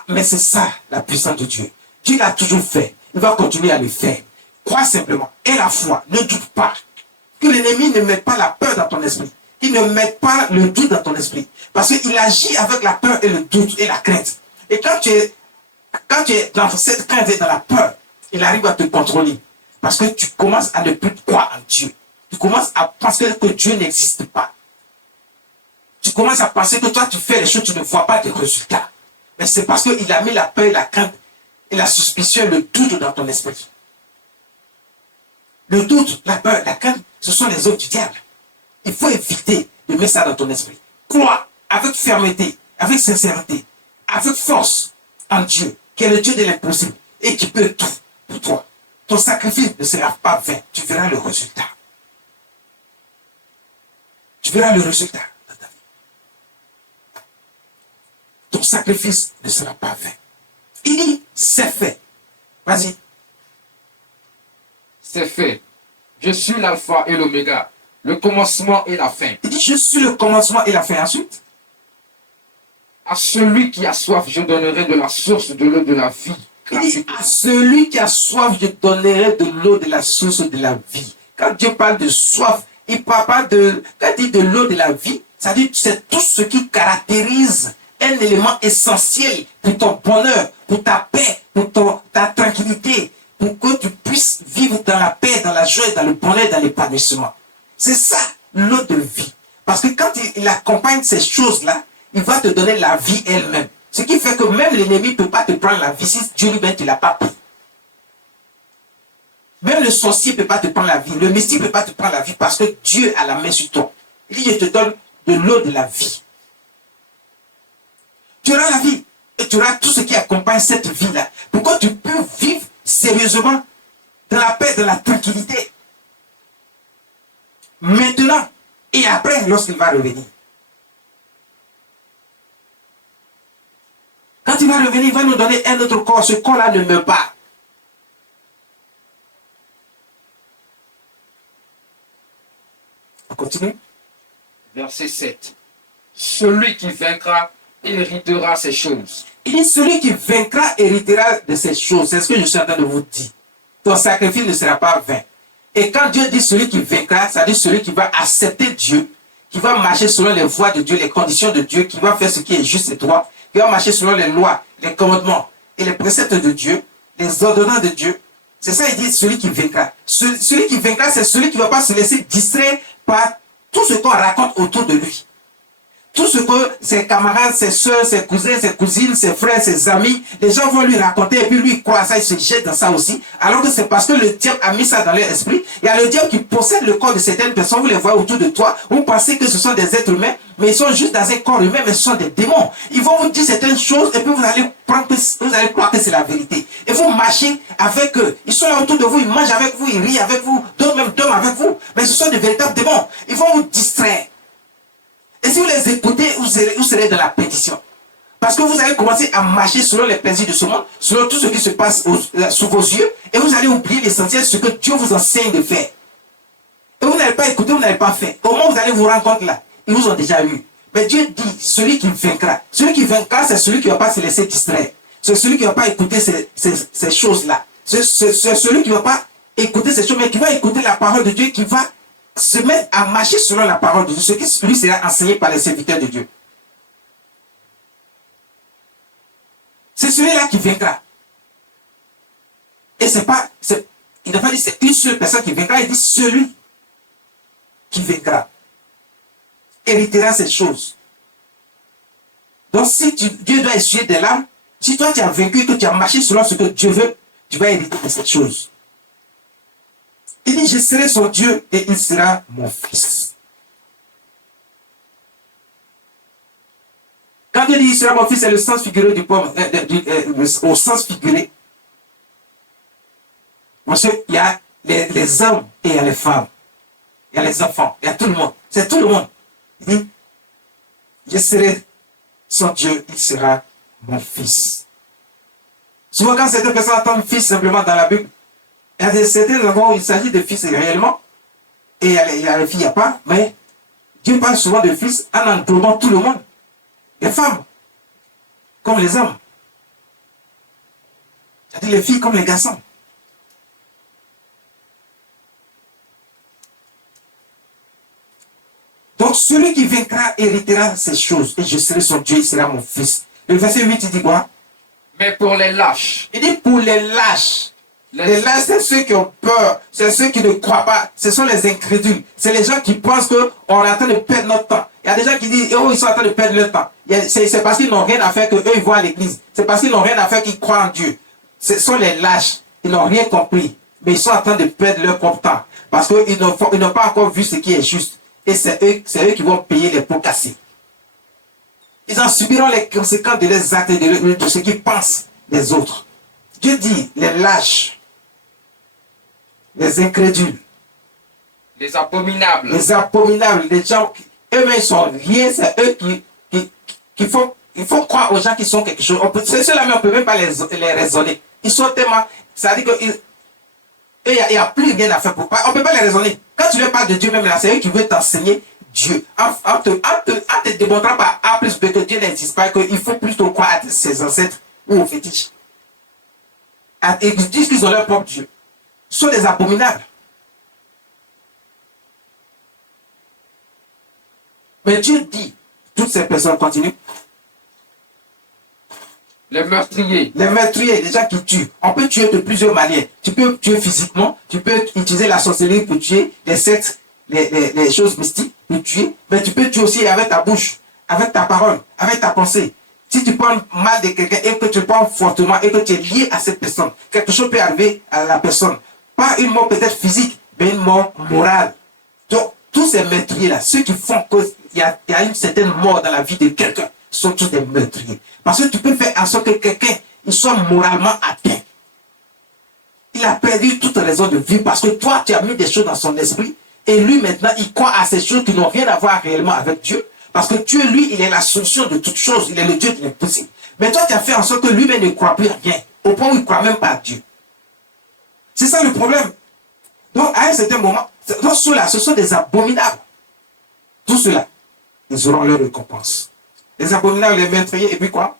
mais c'est ça la puissance de Dieu. Dieu l'a toujours fait. Il va continuer à le faire. Crois simplement. Et la foi. Ne doute pas. Que l'ennemi ne mette pas la peur dans ton esprit. Il ne mette pas le doute dans ton esprit. Parce qu'il agit avec la peur et le doute et la crainte. Et quand tu es dans cette crainte et dans la peur, il arrive à te contrôler. Parce que tu commences à ne plus croire en Dieu. Tu commences à penser que Dieu n'existe pas. Tu commences à penser que toi, tu fais les choses, tu ne vois pas de résultats. Mais c'est parce qu'il a mis la peur, la crainte et la suspicion, le doute dans ton esprit. Le doute, la peur, la crainte, ce sont les œuvres du diable. Il faut éviter de mettre ça dans ton esprit. Crois avec fermeté, avec sincérité, avec force en Dieu, qui est le Dieu de l'impossible et qui peut tout pour toi. Ton sacrifice ne sera pas vain. Tu verras le résultat. Tu verras le résultat dans ta vie. Ton sacrifice ne sera pas vain. Il dit, c'est fait. Vas-y. C'est fait. Je suis l'alpha et l'oméga, le commencement et la fin. Il dit, je suis le commencement et la fin. Ensuite, à celui qui a soif, je donnerai de la source de l'eau de la vie. Il dit, à celui qui a soif, je donnerai de l'eau de la source de la vie. Quand Dieu parle de soif, il parle pas de, quand il dit de l'eau de la vie, ça dit c'est tout ce qui caractérise un élément essentiel pour ton bonheur, pour ta paix, pour ta tranquillité, pour que tu puisses vivre dans la paix, dans la joie, dans le bonheur, dans l'épanouissement. C'est ça, l'eau de vie. Parce que quand il accompagne ces choses-là, il va te donner la vie elle-même. Ce qui fait que même l'ennemi ne peut pas te prendre la vie si Dieu lui-même ne te l'a pas pris. Même le sorcier ne peut pas te prendre la vie. Le mystique ne peut pas te prendre la vie parce que Dieu a la main sur toi. Il dit, je te donne de l'eau de la vie. Tu auras la vie et tu auras tout ce qui accompagne cette vie-là. Pour que tu puisses vivre sérieusement dans la paix, dans la tranquillité. Maintenant et après, lorsqu'il va revenir. Quand il va revenir, il va nous donner un autre corps. Ce corps-là ne meurt pas. On continue. Verset 7. Celui qui vaincra héritera ces choses. Il dit, celui qui vaincra héritera de ces choses. C'est ce que je suis en train de vous dire. Ton sacrifice ne sera pas vain. Et quand Dieu dit celui qui vaincra, ça dit celui qui va accepter Dieu, qui va marcher selon les voies de Dieu, les conditions de Dieu, qui va faire ce qui est juste et droit, qui va marcher selon les lois, les commandements et les préceptes de Dieu, les ordonnances de Dieu. C'est ça, il dit celui qui vaincra. Celui qui vaincra, c'est celui qui ne va pas se laisser distraire par tout ce qu'on raconte autour de lui. Tout ce que ses camarades, ses soeurs, ses cousins, ses cousines, ses frères, ses amis, les gens vont lui raconter et puis lui il croit ça, il se jette dans ça aussi. Alors que c'est parce que le diable a mis ça dans leur esprit. Il y a le diable qui possède le corps de certaines personnes, vous les voyez autour de toi, vous pensez que ce sont des êtres humains, mais ils sont juste dans un corps humain, mais ce sont des démons. Ils vont vous dire certaines choses et puis vous allez croire que c'est la vérité. Et vous marchez avec eux. Ils sont là autour de vous, ils mangent avec vous, ils rient avec vous, d'autres même dorment avec vous. Mais ce sont des véritables démons. Ils vont vous distraire. Et si vous les écoutez, vous serez dans la perdition. Parce que vous allez commencer à marcher selon les plaisirs de ce monde, selon tout ce qui se passe sous vos yeux, et vous allez oublier l'essentiel, ce que Dieu vous enseigne de faire. Et vous n'allez pas écouter, vous n'allez pas faire. Au moment où vous allez vous rendre compte là, ils vous ont déjà eu. Mais Dieu dit, celui qui vaincra. Celui qui vaincra, c'est celui qui ne va pas se laisser distraire. C'est celui qui ne va pas écouter ces choses-là. C'est celui qui ne va pas écouter ces choses, mais qui va écouter la parole de Dieu, qui va se mettre à marcher selon la parole de Dieu, ce qui lui sera enseigné par les serviteurs de Dieu. C'est celui-là qui vaincra. Et il n'a pas dit c'est une seule personne qui vaincra, il dit celui qui vaincra héritera ces choses. Donc si Dieu doit essuyer des larmes, si toi tu as vaincu et que tu as marché selon ce que Dieu veut, tu vas hériter de cette chose. Il dit, je serai son Dieu et il sera mon fils. Quand Dieu dit, il sera mon fils, c'est le sens figuré du poème, au sens figuré. Parce qu'il y a les hommes et il y a les femmes. Il y a les enfants, il y a tout le monde. C'est tout le monde. Il dit, je serai son Dieu, il sera mon fils. Souvent, quand certaines personnes entendent fils simplement dans la Bible, il y a certains endroits où il s'agit de fils réellement, et il y a les filles, il n'y a pas, mais Dieu parle souvent de fils en englobant tout le monde. Les femmes, comme les hommes. C'est-à-dire les filles comme les garçons. Donc celui qui vaincra héritera ces choses, et je serai son Dieu, il sera mon fils. Le verset 8, il dit quoi? Mais pour les lâches. Il dit pour les lâches. Les lâches, c'est ceux qui ont peur, c'est ceux qui ne croient pas, ce sont les incrédules. C'est les gens qui pensent qu'on est en train de perdre notre temps. Il y a des gens qui disent, oh, ils sont en train de perdre leur temps. C'est parce qu'ils n'ont rien à faire qu'eux, ils vont à l'église. C'est parce qu'ils n'ont rien à faire qu'ils croient en Dieu. Ce sont les lâches. Ils n'ont rien compris. Mais ils sont en train de perdre leur propre temps. Parce qu'ils n'ont pas encore vu ce qui est juste. Et c'est eux qui vont payer les pots cassés. Ils en subiront les conséquences de leurs actes et de ce qu'ils pensent des autres. Dieu dit, les lâches, les incrédules, les abominables, les gens, eux-mêmes ils sont rien, c'est eux qui font, il faut croire aux gens qui sont quelque chose. Ceux-là, mais on ne peut même pas les raisonner. Ils sont tellement, ça veut dire qu'il n'y a plus rien à faire pour pas. On ne peut pas les raisonner. Quand tu leur parles de Dieu même là, c'est eux qui veulent t'enseigner Dieu. En te démontrant par A plus B que Dieu n'existe pas, qu'il faut plutôt croire à ses ancêtres ou aux fétiches. Ils disent qu'ils ont leur propre Dieu. Ce sont des abominables. Mais Dieu dit, toutes ces personnes continuent. les meurtriers. Les meurtriers, les gens qui tuent. On peut tuer de plusieurs manières. Tu peux tuer physiquement, tu peux utiliser la sorcellerie pour tuer, les sectes, les choses mystiques pour tuer, mais tu peux tuer aussi avec ta bouche, avec ta parole, avec ta pensée. Si tu prends mal de quelqu'un et que tu le prends fortement et que tu es lié à cette personne, quelque chose peut arriver à la personne. Pas une mort peut-être physique, mais une mort morale. Donc, tous ces meurtriers-là, ceux qui font qu'il y a une certaine mort dans la vie de quelqu'un, sont tous des meurtriers. Parce que tu peux faire en sorte que quelqu'un il soit moralement atteint. Il a perdu toute raison de vivre parce que toi, tu as mis des choses dans son esprit et lui, maintenant, il croit à ces choses qui n'ont rien à voir réellement avec Dieu. Parce que Dieu, lui, il est la solution de toutes choses. Il est le Dieu de l'impossible. Mais toi, tu as fait en sorte que lui-même ne croit plus à rien. Au point où il ne croit même pas à Dieu. C'est ça le problème. Donc, à un certain moment, donc ceux-là, ce sont des abominables. Tout cela, ils auront leur récompense. Les abominables, les meurtriers, et puis quoi?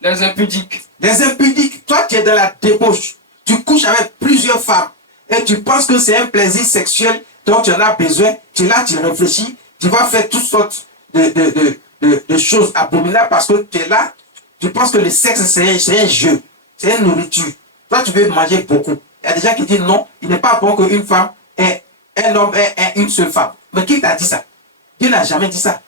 Les impudiques. Les impudiques. Toi, tu es dans la débauche. Tu couches avec plusieurs femmes. Et tu penses que c'est un plaisir sexuel dont tu en as besoin. Tu es là, tu réfléchis. Tu vas faire toutes sortes de choses abominables parce que tu es là. Tu penses que le sexe, c'est un jeu. C'est une nourriture. Toi, tu veux manger beaucoup. Il y a des gens qui disent non, il n'est pas bon qu'une femme ait un homme ait une seule femme. Mais qui t'a dit ça? Dieu n'a jamais dit ça.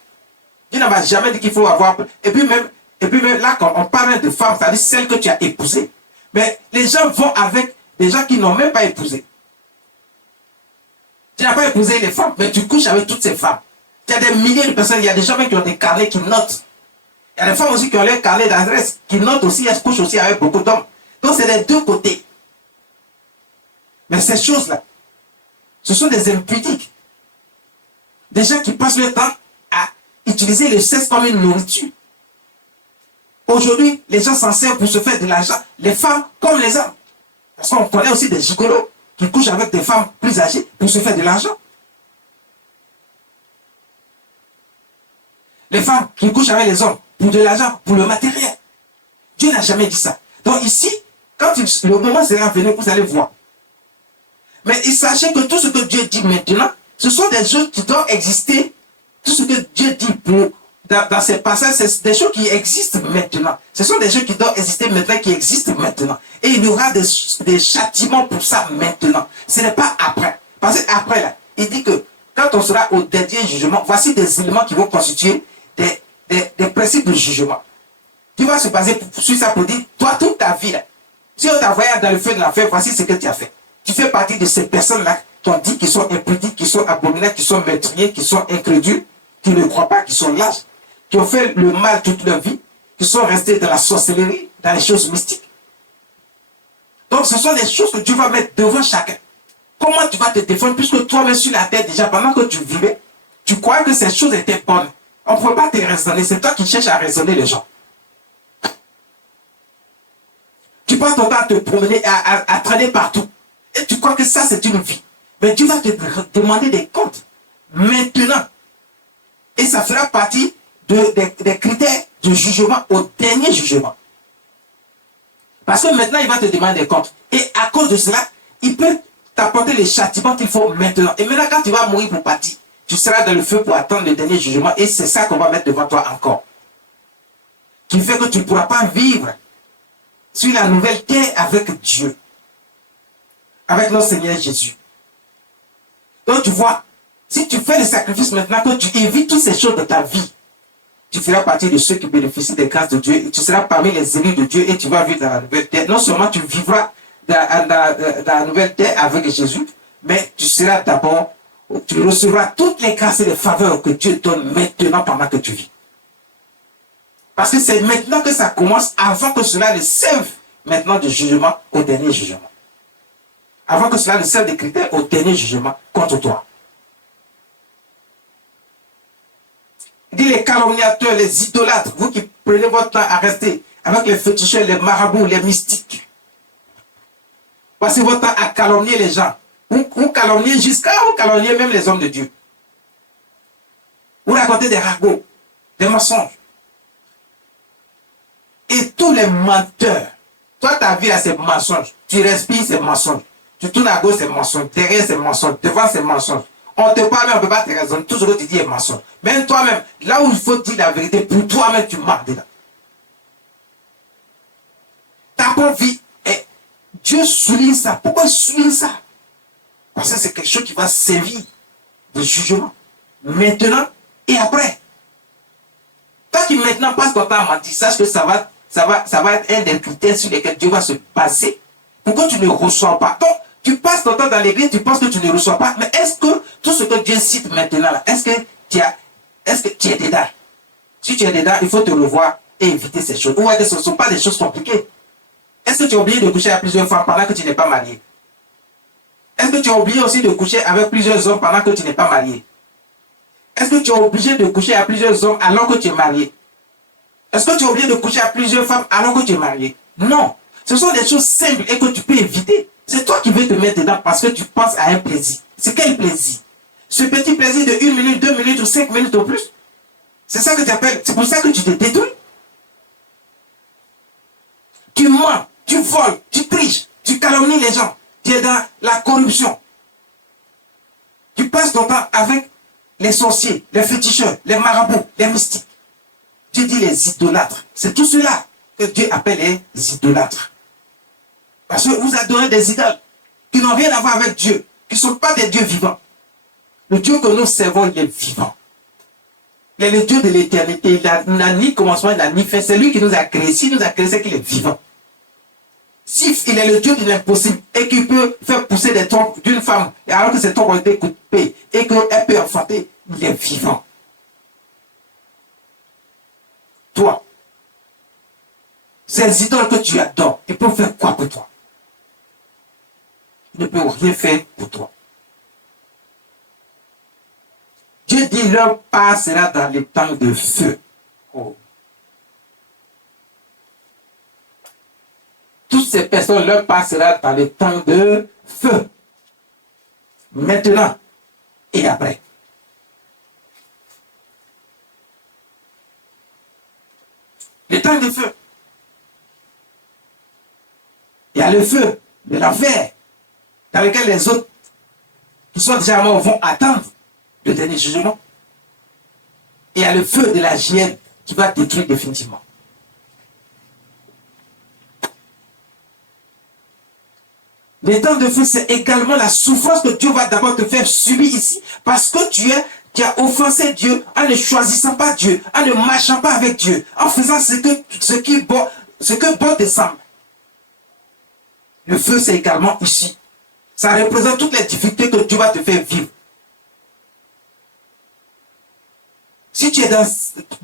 Dieu n'a jamais dit qu'il faut avoir. Et puis même là, quand on parle de femmes, c'est-à-dire celles que tu as épousées. Mais les gens vont avec des gens qui n'ont même pas épousé. Tu n'as pas épousé les femmes, mais tu couches avec toutes ces femmes. Il y a des milliers de personnes, il y a des gens qui ont des carnets qui notent. Il y a des femmes aussi qui ont leur carnet d'adresse, qui notent aussi, elles couchent aussi avec beaucoup d'hommes. Donc c'est des deux côtés. Mais ces choses-là, ce sont des impudiques. Des gens qui passent leur temps à utiliser le sexe comme une nourriture. Aujourd'hui, les gens s'en servent pour se faire de l'argent. Les femmes comme les hommes. Parce qu'on connaît aussi des gigolos qui couchent avec des femmes plus âgées pour se faire de l'argent. Les femmes qui couchent avec les hommes pour de l'argent, pour le matériel. Dieu n'a jamais dit ça. Donc ici, quand le moment sera venu, vous allez voir. Mais sachez que tout ce que Dieu dit maintenant, ce sont des choses qui doivent exister. Tout ce que Dieu dit dans ces passages, c'est des choses qui existent maintenant. Ce sont des choses qui doivent exister maintenant, qui existent maintenant. Et il y aura des châtiments pour ça maintenant. Ce n'est pas après. Parce qu'après, là, il dit que quand on sera au dernier jugement, voici des éléments qui vont constituer des principes de jugement. Tu vas se baser sur ça pour dire, toi, toute ta vie, là, si on t'a envoyé dans le feu de l'enfer, voici ce que tu as fait. Tu fais partie de ces personnes-là qui ont dit qu'ils sont impudiques, qui sont abominables, qui sont meurtriers, qui sont incrédules, qui ne croient pas, qui sont lâches, qui ont fait le mal toute leur vie, qui sont restés dans la sorcellerie, dans les choses mystiques. Donc ce sont des choses que Dieu va mettre devant chacun. Comment tu vas te défendre puisque toi-même sur la terre déjà, pendant que tu vivais, tu croyais que ces choses étaient bonnes. On ne pouvait pas te raisonner, c'est toi qui cherches à raisonner les gens. Tu passes ton temps à te promener, à traîner partout. Et tu crois que ça, c'est une vie. Mais Dieu va te demander des comptes. Maintenant. Et ça fera partie des critères de jugement au dernier jugement. Parce que maintenant, il va te demander des comptes. Et à cause de cela, il peut t'apporter les châtiments qu'il faut maintenant. Et maintenant, quand tu vas mourir pour partir, tu seras dans le feu pour attendre le dernier jugement. Et c'est ça qu'on va mettre devant toi encore. Qui fait que tu ne pourras pas vivre sur la nouvelle terre avec Dieu. Avec notre Seigneur Jésus. Donc tu vois, si tu fais le sacrifice maintenant, que tu évites toutes ces choses de ta vie, tu feras partie de ceux qui bénéficient des grâces de Dieu, et tu seras parmi les élus de Dieu et tu vas vivre dans la nouvelle terre. Non seulement tu vivras dans la nouvelle terre avec Jésus, mais tu seras d'abord, tu recevras toutes les grâces et les faveurs que Dieu donne maintenant pendant que tu vis. Parce que c'est maintenant que ça commence, avant que cela ne serve maintenant de jugement au dernier jugement. Avant que cela ne serve de critère au dernier jugement contre toi. Il dit les calomniateurs, les idolâtres, vous qui prenez votre temps à rester avec les féticheurs, les marabouts, les mystiques. Passez votre temps à calomnier les gens. Vous calomniez jusqu'à vous calomnier même les hommes de Dieu. Vous racontez des ragots, des mensonges. Et tous les menteurs. Toi, ta vie là, c'est mensonge. Tu respires, c'est mensonge. Tu tournes à gauche, c'est mensonge. Derrière, c'est mensonge. Devant, c'est mensonge. On te parle, mais on ne peut pas te raisonner. Tout ce que tu dis est mensonge. Même toi-même, là où il faut dire la vérité, pour toi-même, tu mens dedans. Ta bonne vie, et Dieu souligne ça. Pourquoi il souligne ça? Parce que c'est quelque chose qui va servir de jugement. Maintenant et après. Toi qui maintenant passes ton temps à mentir, sache que ça va être un des critères sur lesquels Dieu va se baser pour que tu ne reçois pas. Donc, tu passes ton temps dans l'église, tu penses que tu ne reçois pas, mais est-ce que tout ce que Dieu cite maintenant, là, est-ce que tu es dedans? Si tu es dedans, il faut te revoir et éviter ces choses. Ou est-ce que ce ne sont pas des choses compliquées? Est-ce que tu as oublié de coucher avec plusieurs femmes pendant que tu n'es pas marié? Est-ce que tu as oublié aussi de coucher avec plusieurs hommes pendant que tu n'es pas marié? Est-ce que tu es obligé de coucher avec plusieurs hommes alors que tu es marié? Est-ce que tu es obligé de coucher avec plusieurs femmes alors que tu es marié? Non. Ce sont des choses simples et que tu peux éviter. C'est toi qui veux te mettre dedans parce que tu penses à un plaisir. C'est quel plaisir? Ce petit plaisir de 1 minute, 2 minutes ou 5 minutes au plus? C'est ça que tu appelles. C'est pour ça que tu te détruis. Tu mens, tu voles, tu triches, tu calomnies les gens. Tu es dans la corruption. Tu passes ton temps avec les sorciers, les féticheurs, les marabouts, les mystiques. Dieu dit les idolâtres. C'est tout cela que Dieu appelle les idolâtres. Parce que vous adorez des idoles qui n'ont rien à voir avec Dieu, qui ne sont pas des dieux vivants. Le Dieu que nous servons, il est vivant. Il est le Dieu de l'éternité. Il n'a ni commencement, il n'a ni fin. C'est lui qui nous a créés. S'il nous a créés, c'est qu'il est vivant. S'il est le Dieu de l'impossible et qu'il peut faire pousser des troncs d'une femme, alors que ces troncs ont été coupés et qu'elle peut enfanter, il est vivant. Toi, ces idoles que tu adores, ils peuvent faire quoi pour toi? Ils ne peuvent rien faire pour toi. Dieu dit, leur part sera dans les temps de feu. Oh. Toutes ces personnes, leur part sera dans les temps de feu. Maintenant et après. Les temps de feu. Il y a le feu de l'enfer, dans lequel les autres qui sont déjà morts vont attendre le dernier jugement. Et il y a le feu de la géhenne qui va détruire définitivement. Les temps de feu, c'est également la souffrance que Dieu va d'abord te faire subir ici, parce que tu as offensé Dieu en ne choisissant pas Dieu, en ne marchant pas avec Dieu, en faisant ce que bon te semble. Le feu, c'est également ici. Ça représente toutes les difficultés que Dieu va te faire vivre. Si tu es dans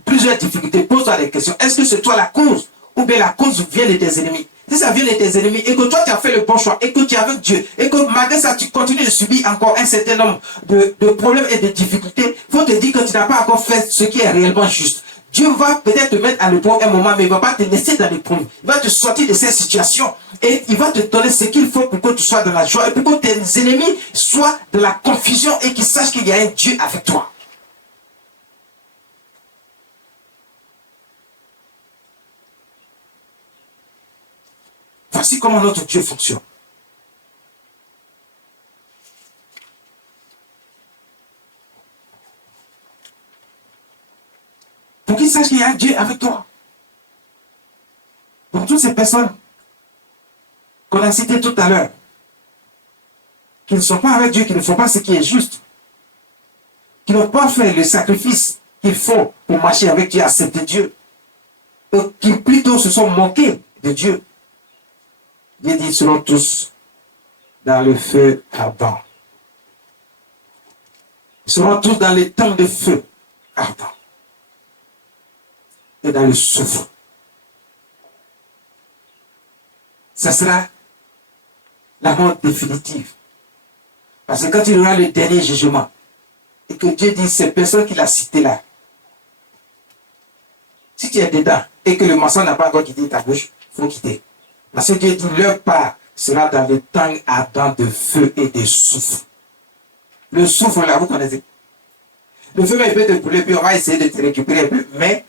plusieurs difficultés, pose-toi des questions. Est-ce que c'est toi la cause? Ou bien la cause vient de tes ennemis? Si ça vient de tes ennemis et que toi tu as fait le bon choix et que tu es avec Dieu et que malgré ça tu continues de subir encore un certain nombre de problèmes et de difficultés, il faut te dire que tu n'as pas encore fait ce qui est réellement juste. Dieu va peut-être te mettre à l'épreuve un moment, mais il ne va pas te laisser dans l'épreuve. Il va te sortir de cette situation et il va te donner ce qu'il faut pour que tu sois dans la joie et pour que tes ennemis soient dans la confusion et qu'ils sachent qu'il y a un Dieu avec toi. Voici comment notre Dieu fonctionne. Pour qu'ils sachent qu'il y a un Dieu avec toi. Pour toutes ces personnes qu'on a citées tout à l'heure, qui ne sont pas avec Dieu, qui ne font pas ce qui est juste, qui n'ont pas fait le sacrifice qu'il faut pour marcher avec Dieu, accepter Dieu, et qui plutôt se sont moqués de Dieu. Dieu dit, seront tous dans le feu ardent. Ils seront tous dans les temps de feu ardent. Et dans le souffle. Ça sera la mort définitive. Parce que quand il y aura le dernier jugement, et que Dieu dit, ces personnes qu'il a citées là, si tu es dedans, et que le mensonge n'a pas encore quitté ta bouche, il faut quitter. Parce que Dieu dit, leur part sera dans le temps ardent de feu et de souffle. Le souffle là, vous connaissez. Le feu, il peut te brûler, puis on va essayer de te récupérer un peu. Mais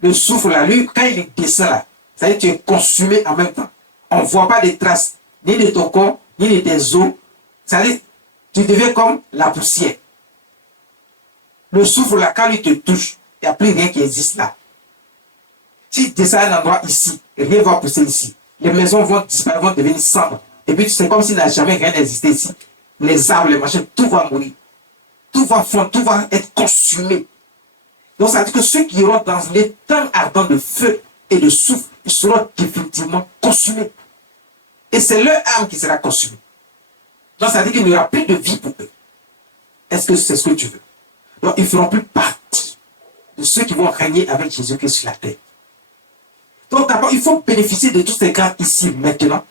le souffle là, lui, quand il descend là, ça veut dire que tu es consumé en même temps. On ne voit pas de traces, ni de ton corps, ni de tes os. Ça veut dire, tu deviens comme la poussière. Le souffle là, quand il te touche, il n'y a plus rien qui existe là. Si tu descends à un endroit ici, rien ne va pousser ici. Les maisons vont disparaître, vont devenir cendres. Et puis c'est comme s'il n'a jamais rien existé ici. Les arbres, les machins, tout va mourir. Tout va fondre, tout va être consumé. Donc ça veut dire que ceux qui iront dans les temps ardents de feu et de souffle, ils seront définitivement consumés. Et c'est leur âme qui sera consumée. Donc ça veut dire qu'il n'y aura plus de vie pour eux. Est-ce que c'est ce que tu veux? Donc ils ne feront plus partie de ceux qui vont régner avec Jésus-Christ sur la terre. Donc d'abord, il faut bénéficier de toutes ces grâces ici, maintenant.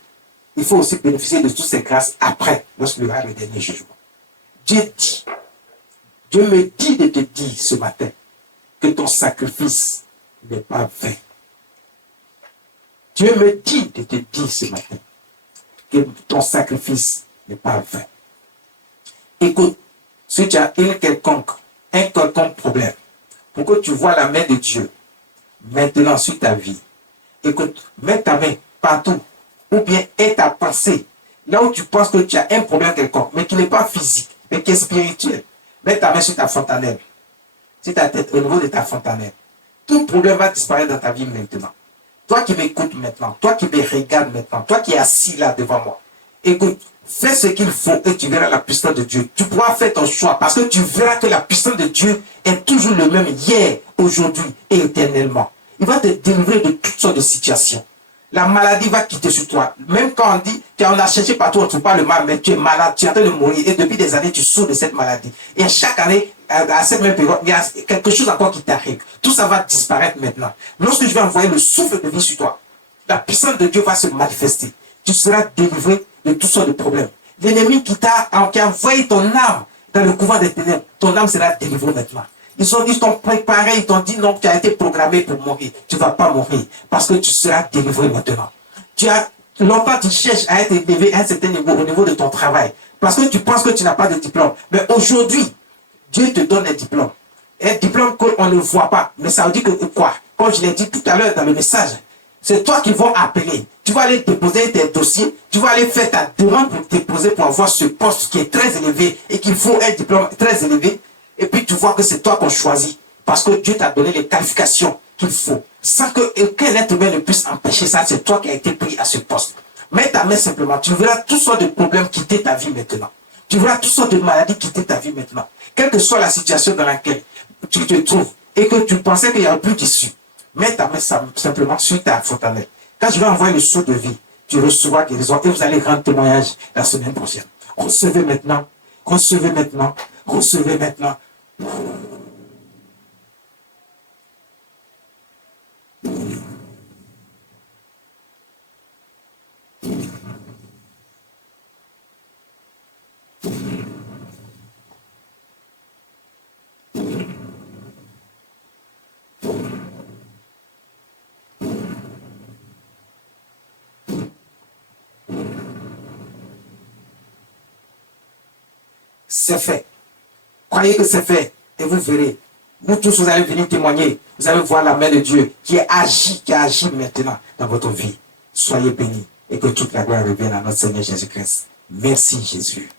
Il faut aussi bénéficier de toutes ces grâces après, lorsqu'il y aura le dernier jugement. Dieu me dit de te dire ce matin que ton sacrifice n'est pas vain. Dieu me dit de te dire ce matin que ton sacrifice n'est pas vain. Écoute, si tu as un quelconque problème, pour que tu vois la main de Dieu maintenant sur ta vie, écoute, mets ta main partout, ou bien aie ta pensée là où tu penses que tu as un problème quelconque, mais qui n'est pas physique, mais qui est spirituel. Mets ta main sur ta fontanelle, sur ta tête, au niveau de ta fontanelle. Tout problème va disparaître dans ta vie maintenant. Toi qui m'écoutes maintenant, toi qui me regardes maintenant, toi qui es assis là devant moi, écoute, fais ce qu'il faut et tu verras la puissance de Dieu. Tu pourras faire ton choix parce que tu verras que la puissance de Dieu est toujours le même hier, aujourd'hui et éternellement. Il va te délivrer de toutes sortes de situations. La maladie va quitter sur toi. Même quand on dit qu'on a cherché partout, on ne trouve pas le mal, mais tu es malade, tu es en train de mourir et depuis des années, tu souffres de cette maladie. Et chaque année, à cette même période, il y a quelque chose encore qui t'arrive. Tout ça va disparaître maintenant. Lorsque je vais envoyer le souffle de vie sur toi, la puissance de Dieu va se manifester. Tu seras délivré de toutes sortes de problèmes. L'ennemi qui a envoyé ton âme dans le couvent des ténèbres, ton âme sera délivrée maintenant. Ils t'ont préparé, ils t'ont dit non, tu as été programmé pour mourir. Tu ne vas pas mourir parce que tu seras délivré maintenant. Longtemps tu cherches à être élevé à un certain niveau au niveau de ton travail parce que tu penses que tu n'as pas de diplôme. Mais aujourd'hui, Dieu te donne un diplôme. Un diplôme qu'on ne voit pas. Mais ça veut dire que quoi? Comme je l'ai dit tout à l'heure dans le message, c'est toi qui vas appeler. Tu vas aller déposer tes dossiers. Tu vas aller faire ta demande pour déposer pour avoir ce poste qui est très élevé et qu'il faut un diplôme très élevé. Et puis tu vois que c'est toi qu'on choisit. Parce que Dieu t'a donné les qualifications qu'il faut. Sans que aucun être humain ne puisse empêcher ça. C'est toi qui as été pris à ce poste. Mets ta main simplement. Tu verras toutes sortes de problèmes quitter ta vie maintenant. Tu verras toutes sortes de maladies quitter ta vie maintenant. Quelle que soit la situation dans laquelle tu te trouves et que tu pensais qu'il n'y avait plus d'issue. Mets ta main simplement sur ta fontanelle. Quand je vais envoyer le saut de vie, tu recevras guérison et vous allez rendre témoignage la semaine prochaine. Recevez maintenant. Recevez maintenant. Recevez maintenant. C'est fait. Croyez que c'est fait et vous verrez. Vous tous, vous allez venir témoigner. Vous allez voir la main de Dieu qui agit maintenant dans votre vie. Soyez bénis et que toute la gloire revienne à notre Seigneur Jésus-Christ. Merci Jésus.